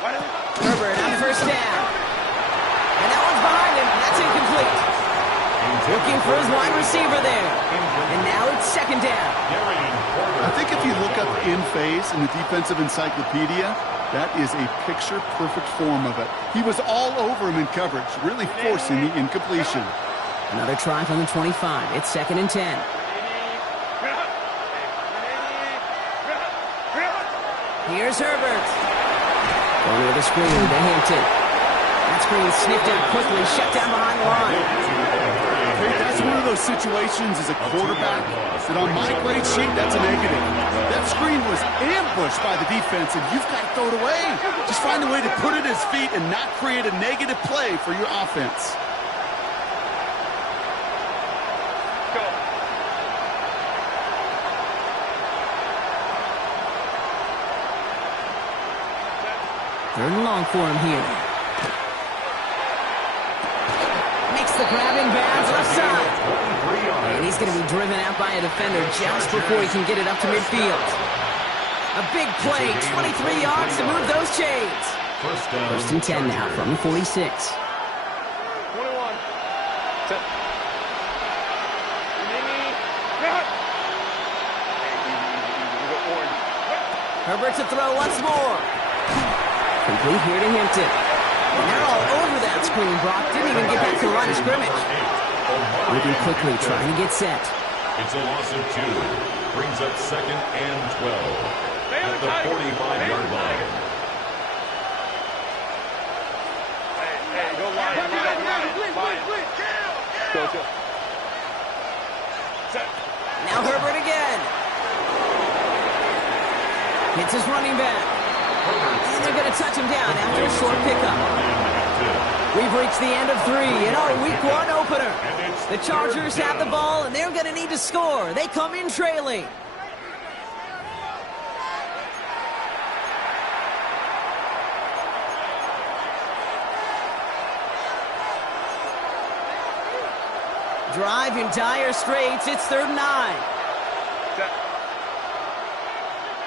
Herbert on 1st down. And that one's behind him. That's incomplete. Looking for his wide receiver there. And now it's 2nd down. I think if you look up in phase in the defensive encyclopedia, that is a picture-perfect form of it. He was all over him in coverage, really forcing the incompletion. Another try from the 25. It's 2nd and 10. Here's Herbert. Over the screen to Hampton. That screen sniffed out quickly, shut down behind the line. Hey, that's one of those situations as a quarterback that on my grade sheet, that's a negative. That screen was ambushed by the defense, and you've got to throw it away. Just find a way to put it at his feet and not create a negative play for your offense. Go. 3rd and long for him here. Makes the grabbing bounds left side. And he's going to be driven out by a defender just before he can get it up to midfield. A big play, 23 yards to move those chains. 1st and 10 now from the 46. 21. Herbert to throw once more. Complete here to Hampton. And they're all over that screen. Brock didn't even get back to the line of scrimmage. Moving quickly, trying to get set. It's a loss of 2. Brings up 2nd and 12 at the 45-yard line. Hey, go lion, lion, lion, lion. Go. Set. Now Herbert again. Hits his running back. And they're going to touch him down after a short pickup. We've reached the end of 3 in our Week 1 opener. The Chargers have the ball, and they're going to need to score. They come in trailing. Drive in dire straits. It's 3rd and 9. Set.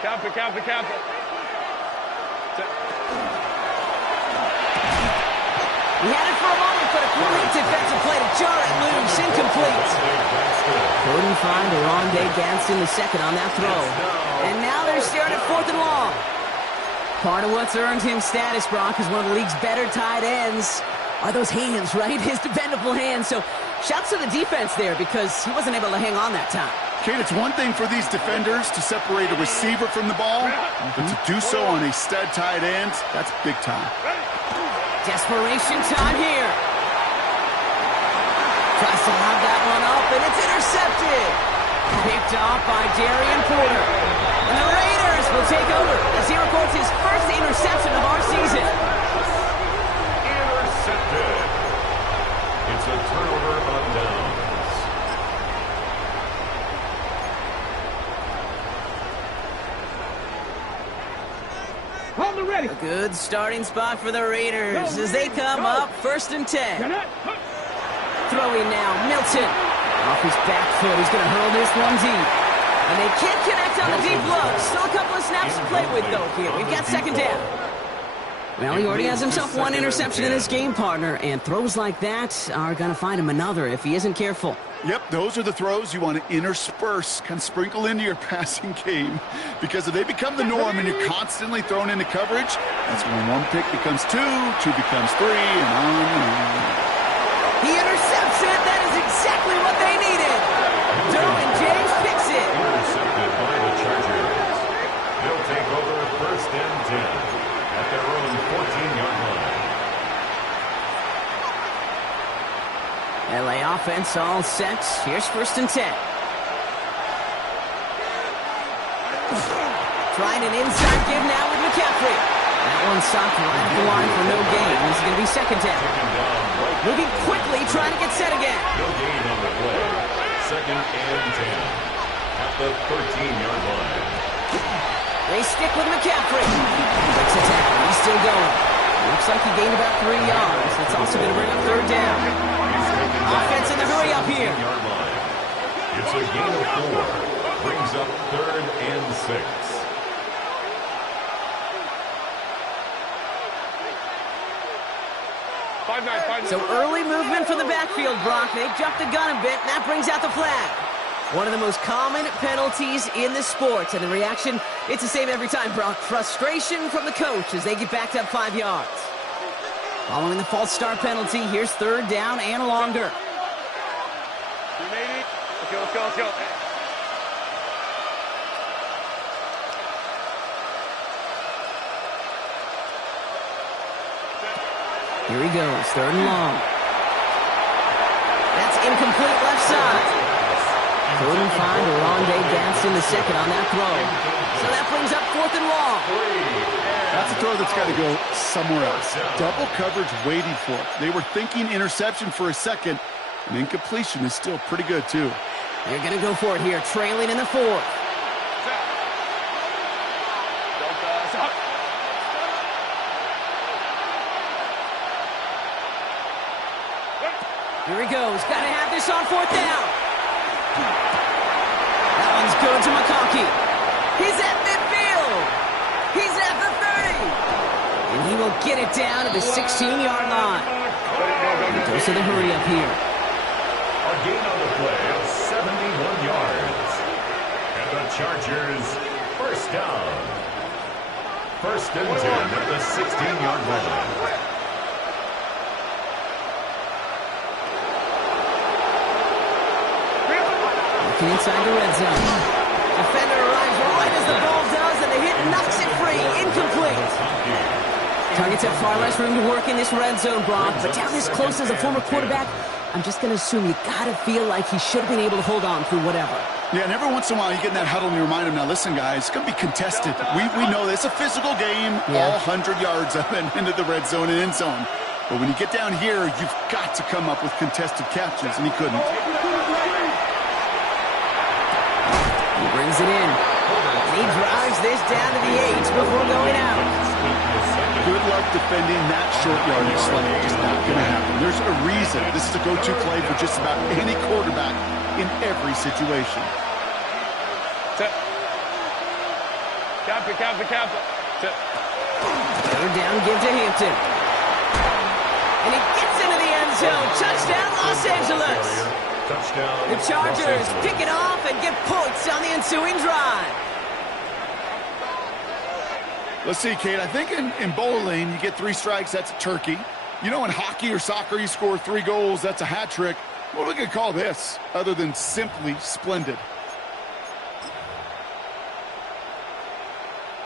Count it. He had it for a moment, but a great defensive play to jar it loose. Incomplete. 45 to Rondé Gadsden the second on that throw. And now they're you're staring at 4th and long. Part of what's earned him status, Brock, is one of the league's better tight ends. Are those hands, right? His dependable hands. So shouts to the defense there because he wasn't able to hang on that time. Kate, it's one thing for these defenders to separate a receiver from the ball, but to do so on a stud tight end, that's big time. Desperation time here. Tries to lob that one up, and it's intercepted. Picked off by Darian Porter. And the Raiders will take over as he records his first interception of our season. Intercepted. It's a turnover on downs. Hold the ready. A good starting spot for the Raiders as they come up 1st and 10. Throwing now, Milton. Off his back foot, he's going to hurl this one deep. And they can't connect on the deep look. Still a couple of snaps to play with, though, here. We've got 2nd down. Well, he already has himself one interception in this game, partner, and throws like that are going to find him another if he isn't careful. Yep, those are the throws you want to intersperse, kind of sprinkle into your passing game. Because if they become the norm and you're constantly thrown into coverage, that's when one pick becomes two becomes three, and on and on. He intercepts it. That is exactly what they needed. Derwin James picks it. Intercepted by the Chargers. They'll take over 1st and 10 at their own 14-yard line. LA offense all set. Here's 1st and 10. Trying an inside give now with McCaffrey. That one stopped right at the line for no gain. This is going to be 2nd down. Moving quickly, trying to get set again. No gain on the play. 2nd and 10 at the 13-yard line. They stick with McCaffrey. Breaks a tackle. He's still going. Looks like he gained about 3 yards. That's also going to bring up 3rd down. Offense in the hurry up here. It's a gain of 4. Brings up 3rd and 6. So early movement from the backfield, Brock. They jumped the gun a bit, and that brings out the flag. One of the most common penalties in the sport, and the reaction, it's the same every time, Brock. Frustration from the coach as they get backed up 5 yards. Following the false start penalty, here's 3rd down and longer. Let's go. Here he goes, 3rd and long. That's incomplete left side. 3rd and 5 to Rondé Gadsden the second on that throw. So that brings up 4th and long. That's a throw that's got to go somewhere else. Double coverage waiting for it. They were thinking interception for a second, and incompletion is still pretty good, too. They're going to go for it here, trailing in the 4th. Here he goes. Got to have this on 4th down. That one's good to McConkey. He's at midfield. He's at the 30. And he will get it down to the 16-yard line. He goes to the hurry up here. A gain on the play of 71 yards. And the Chargers, 1st down. 1st and 10 at the 16-yard line. Inside the red zone. Defender arrives right as the ball does, and the hit knocks it free. Incomplete. Targets have far less room to work in this red zone, Brock, but down this close as a former quarterback, I'm just going to assume you got to feel like he should have been able to hold on through whatever. Yeah, and every once in a while you get in that huddle and you remind him, now listen, guys, it's going to be contested. We know this. It's a physical game, all 100 yards up and into the red zone and end zone. But when you get down here, you've got to come up with contested catches, and he couldn't. He brings it in. He drives this down to the 8 before going out. Good luck defending that short yardage slide. Just not going to happen. There's a reason this is a go-to play for just about any quarterback in every situation. Captain. 3rd down, give to Hampton. And he gets into the end zone. Touchdown, Los Angeles. Touchdown. The Chargers pick it off and get points on the ensuing drive. Let's see, Kate. I think in bowling, you get 3 strikes, that's a turkey. You know, in hockey or soccer, you score 3 goals, that's a hat trick. What are we going to call this other than simply splendid?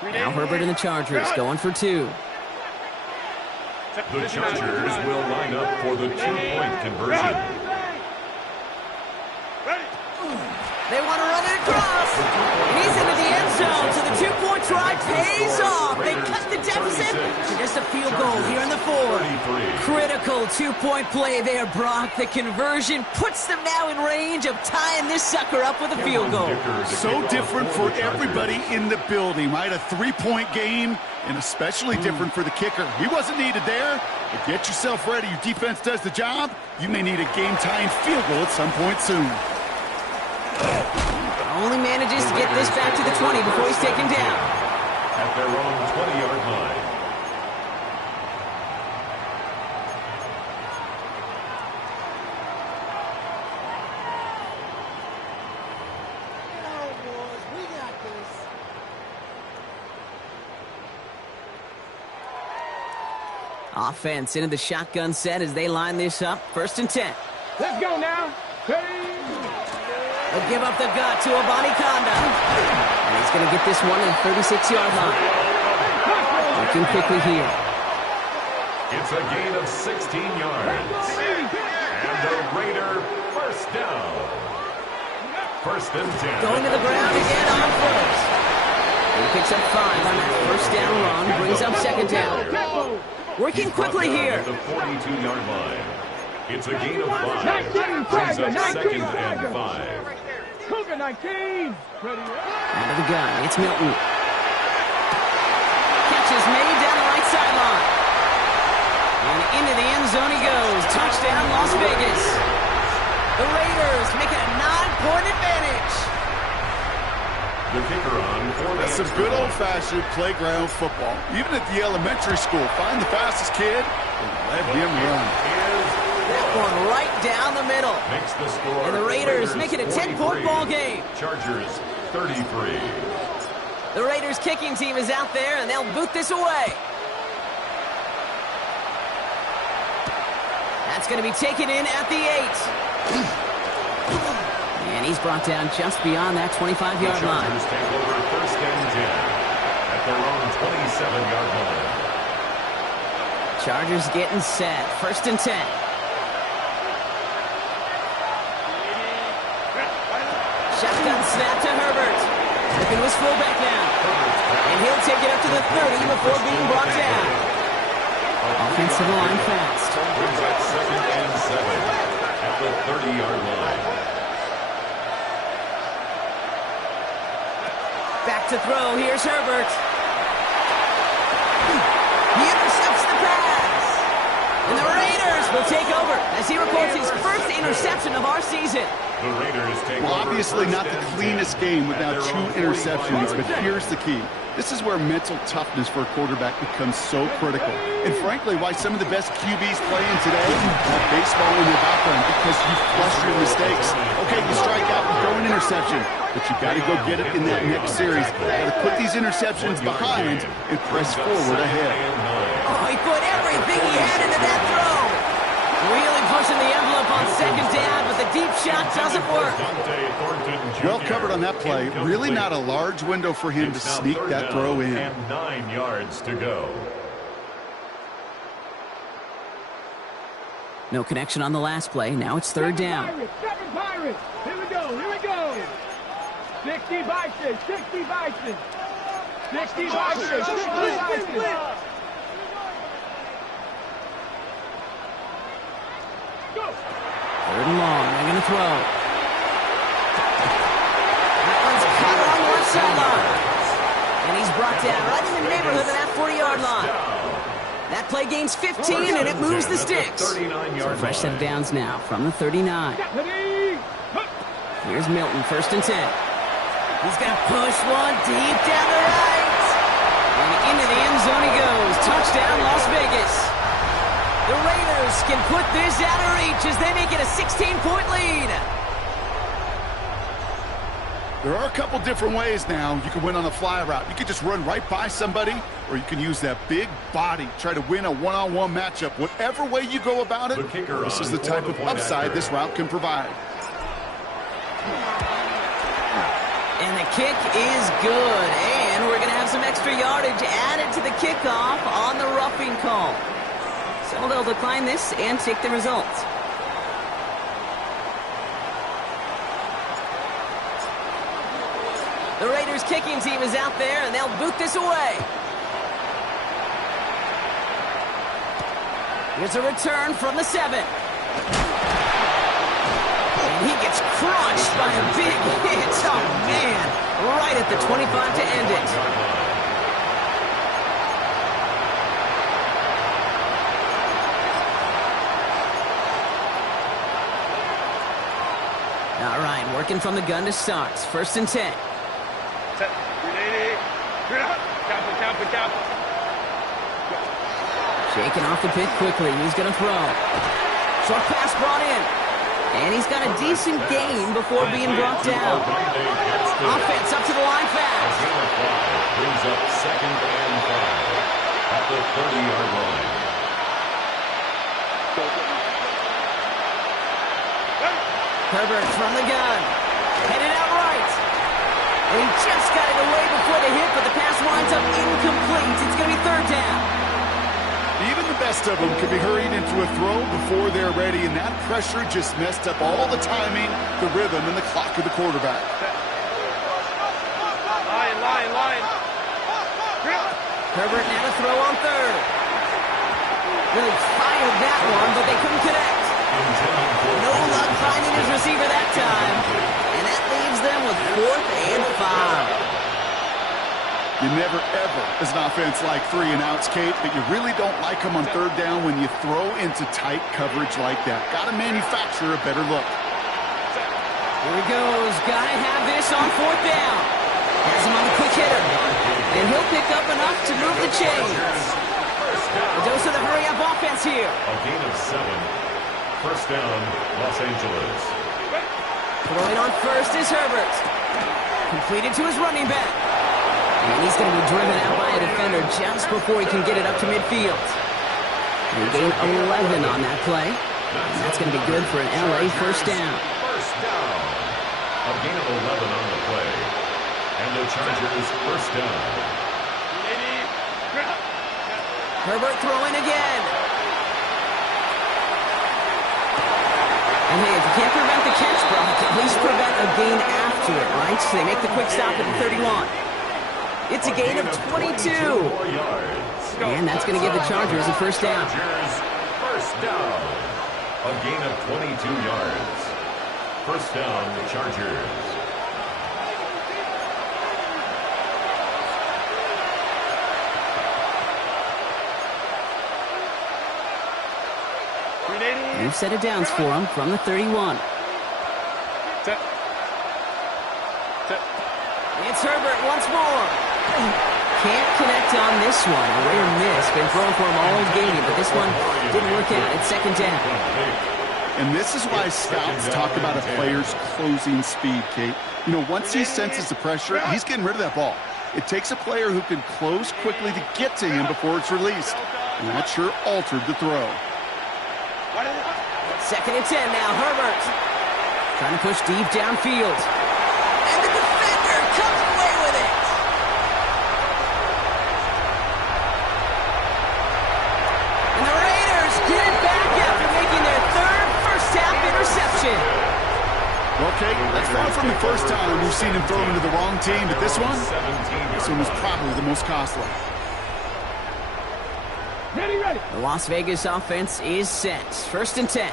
Now Herbert and the Chargers going for 2. The Chargers will line up for the 2-point conversion. They want to run it across. And he's into the end zone, so the 2-point try pays off. They cut the deficit to just a field goal here in the 4th. Critical 2-point play there, Brock. The conversion puts them now in range of tying this sucker up with a field goal. So different for everybody in the building, right? A 3-point game, and especially different for the kicker. He wasn't needed there, but get yourself ready. Your defense does the job. You may need a game-tying field goal at some point soon. Only manages to get this back to the 20 before he's taken down. At their own 20-yard line. Offense into the shotgun set as they line this up. 1st and 10. Let's go now. They'll give up the gut to Abanikanda. And he's going to get this one at the 36-yard line. Working quickly here. It's a gain of 16 yards. And the Raider first down. 1st and 10. Going to the ground again on 1st. He picks up 5 on that 1st down run. Brings up 2nd down. Working quickly here. At the 42-yard line. It's a gain of 5. 19, Brings up 19, 2nd and 5. Cougar 19. Ready. Out of the gun, it's Milton. Catch is made down the right sideline. And into the end zone he goes. Touchdown, Las Vegas. The Raiders make it a 9-point advantage. The kicker on for That's some good old-fashioned playground football. Even at the elementary school, find the fastest kid and let him run. That one right down the middle. Makes the score. And the Raiders make it a 10-point ball game. Chargers 33. The Raiders kicking team is out there, and they'll boot this away. That's going to be taken in at the 8. And he's brought down just beyond that 25-yard line. Chargers take over 1st and 10 at their own 27-yard line. Chargers getting set. 1st and 10. Shotgun snap to Herbert. Looking to his fullback now. And he'll take it up to the 30 before being brought down. Offensive line fast. Brings up 2nd and 7 at the 30-yard line. Back to throw. Here's Herbert. He intercepts the pass. And the Raiders will take over as he records his 1st interception of our season. The Raiders take Well, over obviously 1st not the and cleanest 10 game without at 2 their own interceptions, 45-yard but line. here's the key. This is where mental toughness for a quarterback becomes so critical. And frankly, why some of the best QBs playing today have baseball in their background, because you flush your mistakes. Okay, you strike out and throw an interception, but you got to go get it in that next series. Got to put these interceptions behind and press forward ahead. Oh, he put everything he had into that throw. Really pushing the envelope on 2nd down, but the deep shot doesn't work. Well covered on that play. Really not a large window for him to sneak that throw in. And 9 yards to go. No connection on the last play. Now it's 3rd down. 7 Pirates. Here we go. Here we go. 60 Bison. 60 Bison. 60 Bison. 60 Bison. Go. 3rd and long. They're going to throw. That one's caught on the left sideline. And he's brought down right in the neighborhood of that 40-yard line. That play gains 15, and it moves the sticks. So fresh set of downs now from the 39. Here's Milton, 1st and 10. He's going to push one deep down the right. And into the end zone he goes. Touchdown, Las Vegas. The Raiders can put this out of reach as they make it a 16-point lead. There are a couple different ways now. You can win on a fly route. You can just run right by somebody, or you can use that big body, try to win a one-on-one matchup. Whatever way you go about it, this is the type of upside this route can provide. And the kick is good. And we're going to have some extra yardage added to the kickoff on the roughing call. So they'll decline this and take the result. The Raiders kicking team is out there, and they'll boot this away. Here's a return from the 7. And he gets crushed by a big hit. Oh, man. Right at the 25 to end it. All right, working from the gun to start. 1st and 10. Shaking off the pick quickly. He's going to throw. Short pass brought in. And he's got a decent gain before being brought down. Offense up to the line fast. Brings up 2nd and 5 at the 30-yard line. Herbert from the gun. Headed out right. And he just got it away before the hit, but the pass winds up incomplete. It's going to be 3rd down. Even the best of them can be hurried into a throw before they're ready, and that pressure just messed up all the timing, the rhythm, and the clock of the quarterback. Line. Herbert now to throw on 3rd. Really fired that one, but they couldn't connect. No luck finding his receiver that time. And that leaves them with 4th and 5. You never, ever, as an offense, like 3 and outs, Kate, but you really don't like them on 3rd down when you throw into tight coverage like that. Got to manufacture a better look. Here he goes. Got to have this on 4th down. Has him on the quick hitter. And he'll pick up enough to move the chains. A dose of the hurry-up offense here. A gain of 7. 1st down, Los Angeles. Throwing on 1st is Herbert. Completed to his running back. And he's going to be driven out by a defender just before he can get it up to midfield. They gain 11 on that play. And that's going to be good for an LA 1st down. 1st down. A gain of 11 on the play. And the Chargers 1st down. Herbert throwing again. And hey, if you can't prevent the catch, bro, at least prevent a gain after it, right? So they make the quick stop at the 31. It's a gain of 22. And that's going to give the Chargers a 1st down. 1st down. A gain of 22 yards. 1st down, the Chargers. New set of downs for him from the 31. It's Herbert once more. Can't connect on this one. A rare miss. Been throwing for him all game, but this one didn't work out. It's 2nd down. And this is why scouts talk about a player's closing speed, Kate. You know, once he senses the pressure, he's getting rid of that ball. It takes a player who can close quickly to get to him before it's released. And that sure altered the throw. 2nd and 10 now. Herbert trying to push deep downfield. And the defender comes away with it. And the Raiders get it back after making their 3rd first-half interception. Well, Kate, that's far from the first time we've seen him throw into the wrong team, but this one was probably the most costly. Ready. The Las Vegas offense is set. 1st and 10.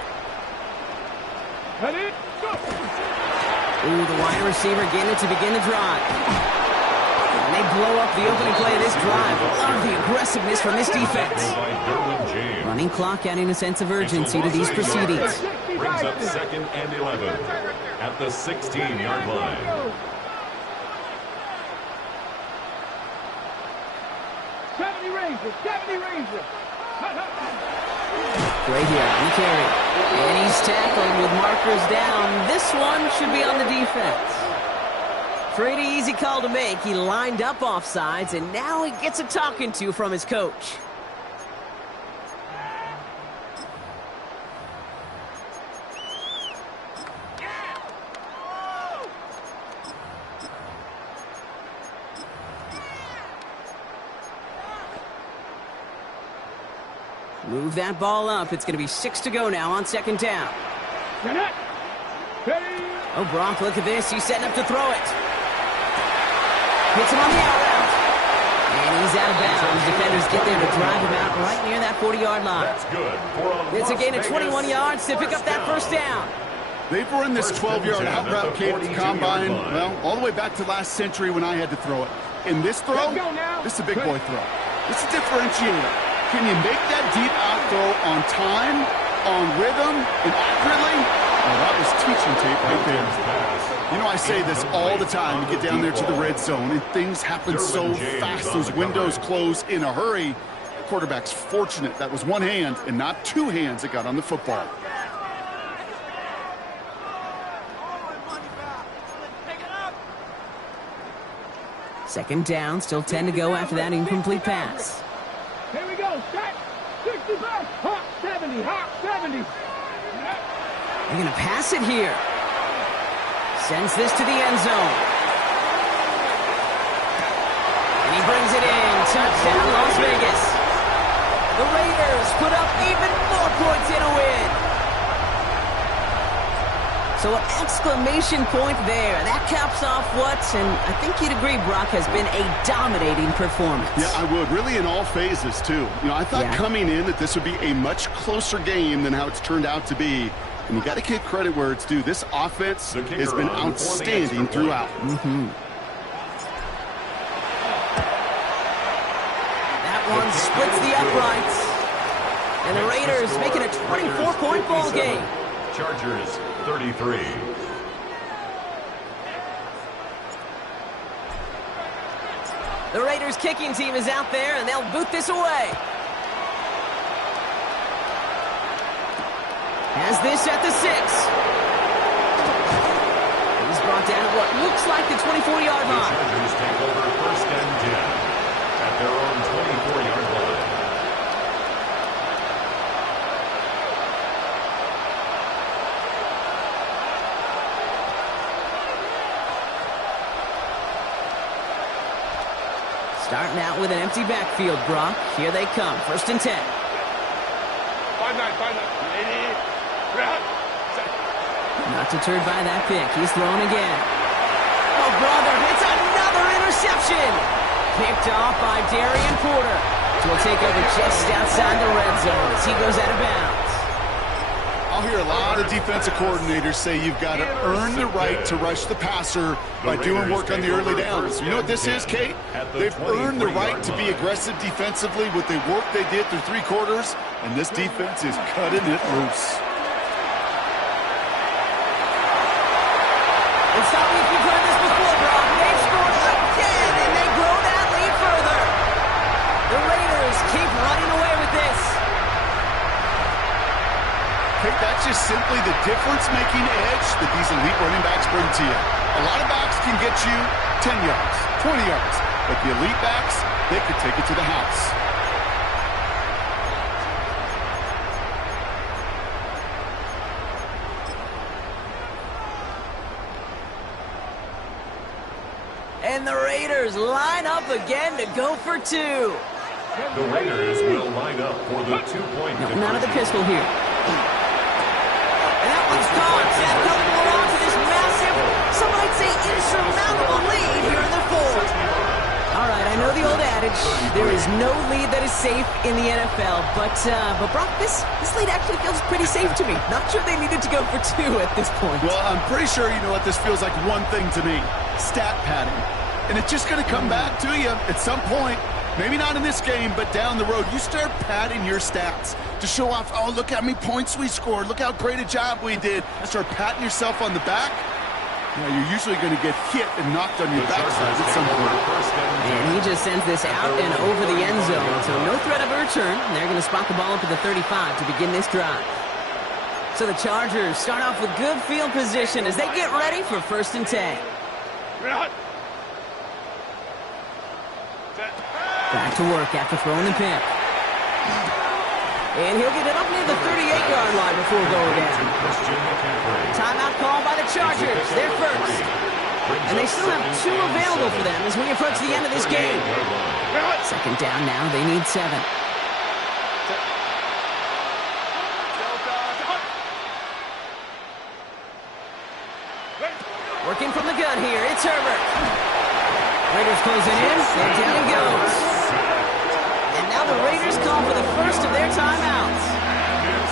Ready, go. Ooh, the wide receiver getting it to begin the drive. And they blow up the opening play of this drive. Love the aggressiveness from this defense. Running clock adding a sense of urgency to these proceedings. Brings up 2nd and 11 at the 16-yard line. 70 Ranger. Right here on the carry. And he's tackling with markers down. This one should be on the defense. Pretty easy call to make. He lined up offsides, and now he gets a talking to from his coach. Move that ball up. It's going to be 6 to go now on second down. Oh, Brock, look at this. He's setting up to throw it. Hits him on the out route. And he's out of bounds. Defenders get there to drive him out right near that 40-yard line. That's good. It's a gain of 21 yards to pick up that first down. They've run this 12-yard out route kid at the combine, well, all the way back to last century when I had to throw it. In this throw, this is a big boy throw. This is a differentiator. Can you make that deep out throw on time, on rhythm, and accurately? Oh, that was teaching tape right there. You know, I say this all the time. You get down there to the red zone, and things happen so fast. Those windows close in a hurry. The quarterback's fortunate that was one hand and not two hands that got on the football. Second down, still 10 to go after that incomplete pass. Here we go, set, 65, hop 70, hop 70. They're going to pass it here. Sends this to the end zone. And he brings it in. Touchdown, Las Vegas. The Raiders put up even more points in a win. So an exclamation point there. That caps off what, and I think you'd agree, Brock, has been a dominating performance. Yeah, I would. Really in all phases, too. You know, I thought coming in that this would be a much closer game than how it's turned out to be. And you got to give credit where it's due. This offense has been outstanding throughout. That one splits the uprights. And the Raiders making a 24-point ball game. Chargers 33. The Raiders kicking team is out there, and they'll boot this away. Has this at the 6. He's brought down at what looks like the 24-yard line. The Chargers take over first and 10 at their own 24-yard line. Starting out with an empty backfield, Brock. Here they come. First and 10. 5-9. Not deterred by that pick. He's throwing again. Oh, brother, it's another interception. Picked off by Darian Porter. He'll take over just outside the red zone as he goes out of bounds. I'll hear a lot of defensive coordinators say you've got to earn the right to rush the passer by doing work on the early downs. You know what this is, Kate? They've earned the right to be aggressive defensively with the work they did through 3 quarters, and this defense is cutting it loose. It's not like we've heard this before, Brock. They've scored again, and they grow that lead further. The Raiders keep running away with this. Hey, that's just simply the difference-making edge that these elite running backs bring to you. A lot of backs can get you 10 yards, 20 yards, but the elite backs, they could take it to the house. And the Raiders line up again to go for 2. The Raiders will line up for the 2-point No, not at the pistol here. And that one's caught. That coming along to this massive, some might say insurmountable lead here in the 4th. All right, I know the old adage, there is no lead that is safe in the NFL, but Brock, this lead actually feels pretty safe to me. Not sure they needed to go for 2 at this point. Well, I'm pretty sure you know what this feels like one thing to me. Stat padding. And it's just going to come back to you at some point. Maybe not in this game, but down the road. You start padding your stats to show off, oh, look how many points we scored. Look how great a job we did. Start patting yourself on the back. Yeah, you're usually going to get hit and knocked on your backside at some point. And he just sends this out and over the end zone. So no threat of a return. They're going to spot the ball up at the 35 to begin this drive. So the Chargers start off with good field position as they get ready for first and 10. Back to work after throwing the pick. And he'll get it up near the 38-yard line before going down. Timeout called by the Chargers. They're first. And they still have 2 available for them as we approach the end of this game. Second down now. They need 7. Working from the gun here. It's Herbert. Raiders closing in. And down he goes. And now the Raiders call for the first of their timeouts.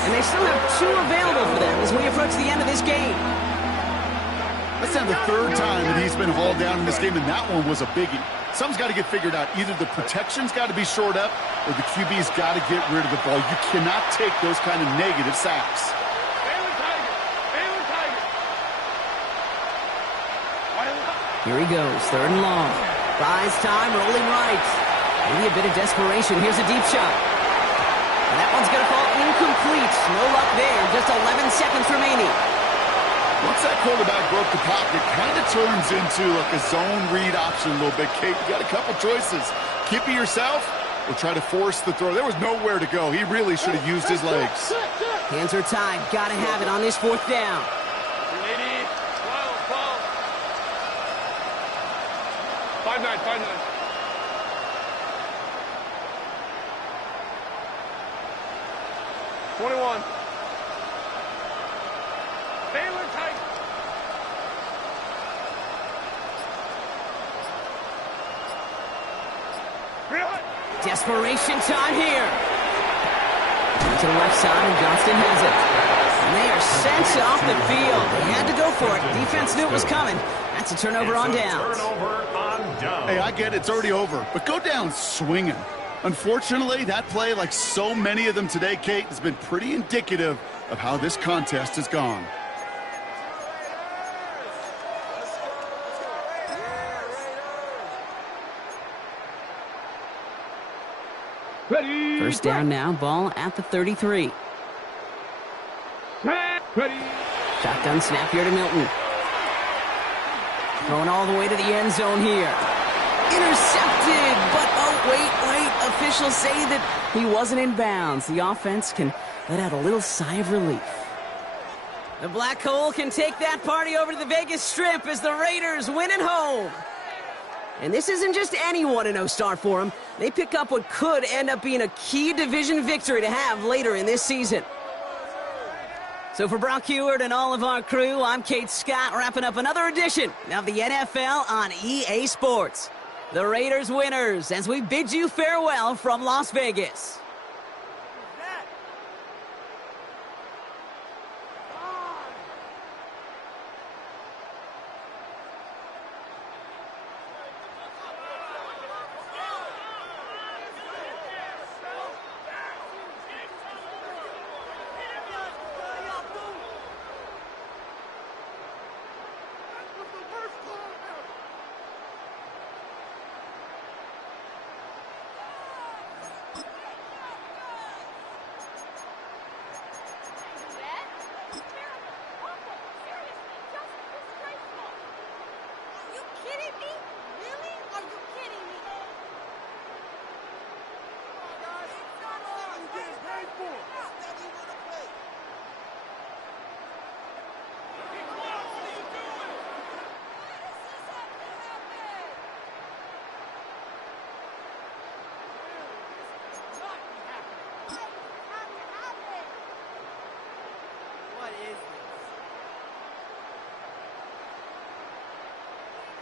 And they still have 2 available for them as we approach the end of this game. That's now the 3rd time that he's been hauled down in this game, and that one was a biggie. Something's got to get figured out. Either the protection's got to be shored up, or the QB's got to get rid of the ball. You cannot take those kind of negative sacks. Here he goes, 3rd and long. Buys time, rolling right. Maybe a bit of desperation. Here's a deep shot. And that one's going to fall incomplete. No luck there. Just 11 seconds remaining. Once that quarterback broke the pocket, kind of turns into like a zone read option a little bit. Kate, you got a couple choices. Keep it yourself or try to force the throw. There was nowhere to go. He really should have used his legs. Hands are tied. Got to have it on this 4th down. 5-9, 5-9. Baylor tight. Desperation time here. To the left side, and Johnston has it. And they are sent off the field. They had to go for it. Defense knew it was coming. That's a turnover on downs. Hey, I get it. It's already over. But go down swinging. Unfortunately, that play, like so many of them today, Kate, has been pretty indicative of how this contest has gone. Ready. First down now, ball at the 33. Ready. Shotgun snap here to Milton. Throwing all the way to the end zone here. Intercepted, but oh, wait. Officials say that he wasn't in bounds. The offense can let out a little sigh of relief. The Black Hole can take that party over to the Vegas Strip as the Raiders win at home. And this isn't just any 1-0 start for them. They pick up what could end up being a key division victory to have later in this season. So for Brock Heward and all of our crew, I'm Kate Scott, wrapping up another edition of the NFL on EA Sports. The Raiders winners as we bid you farewell from Las Vegas.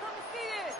Come see this.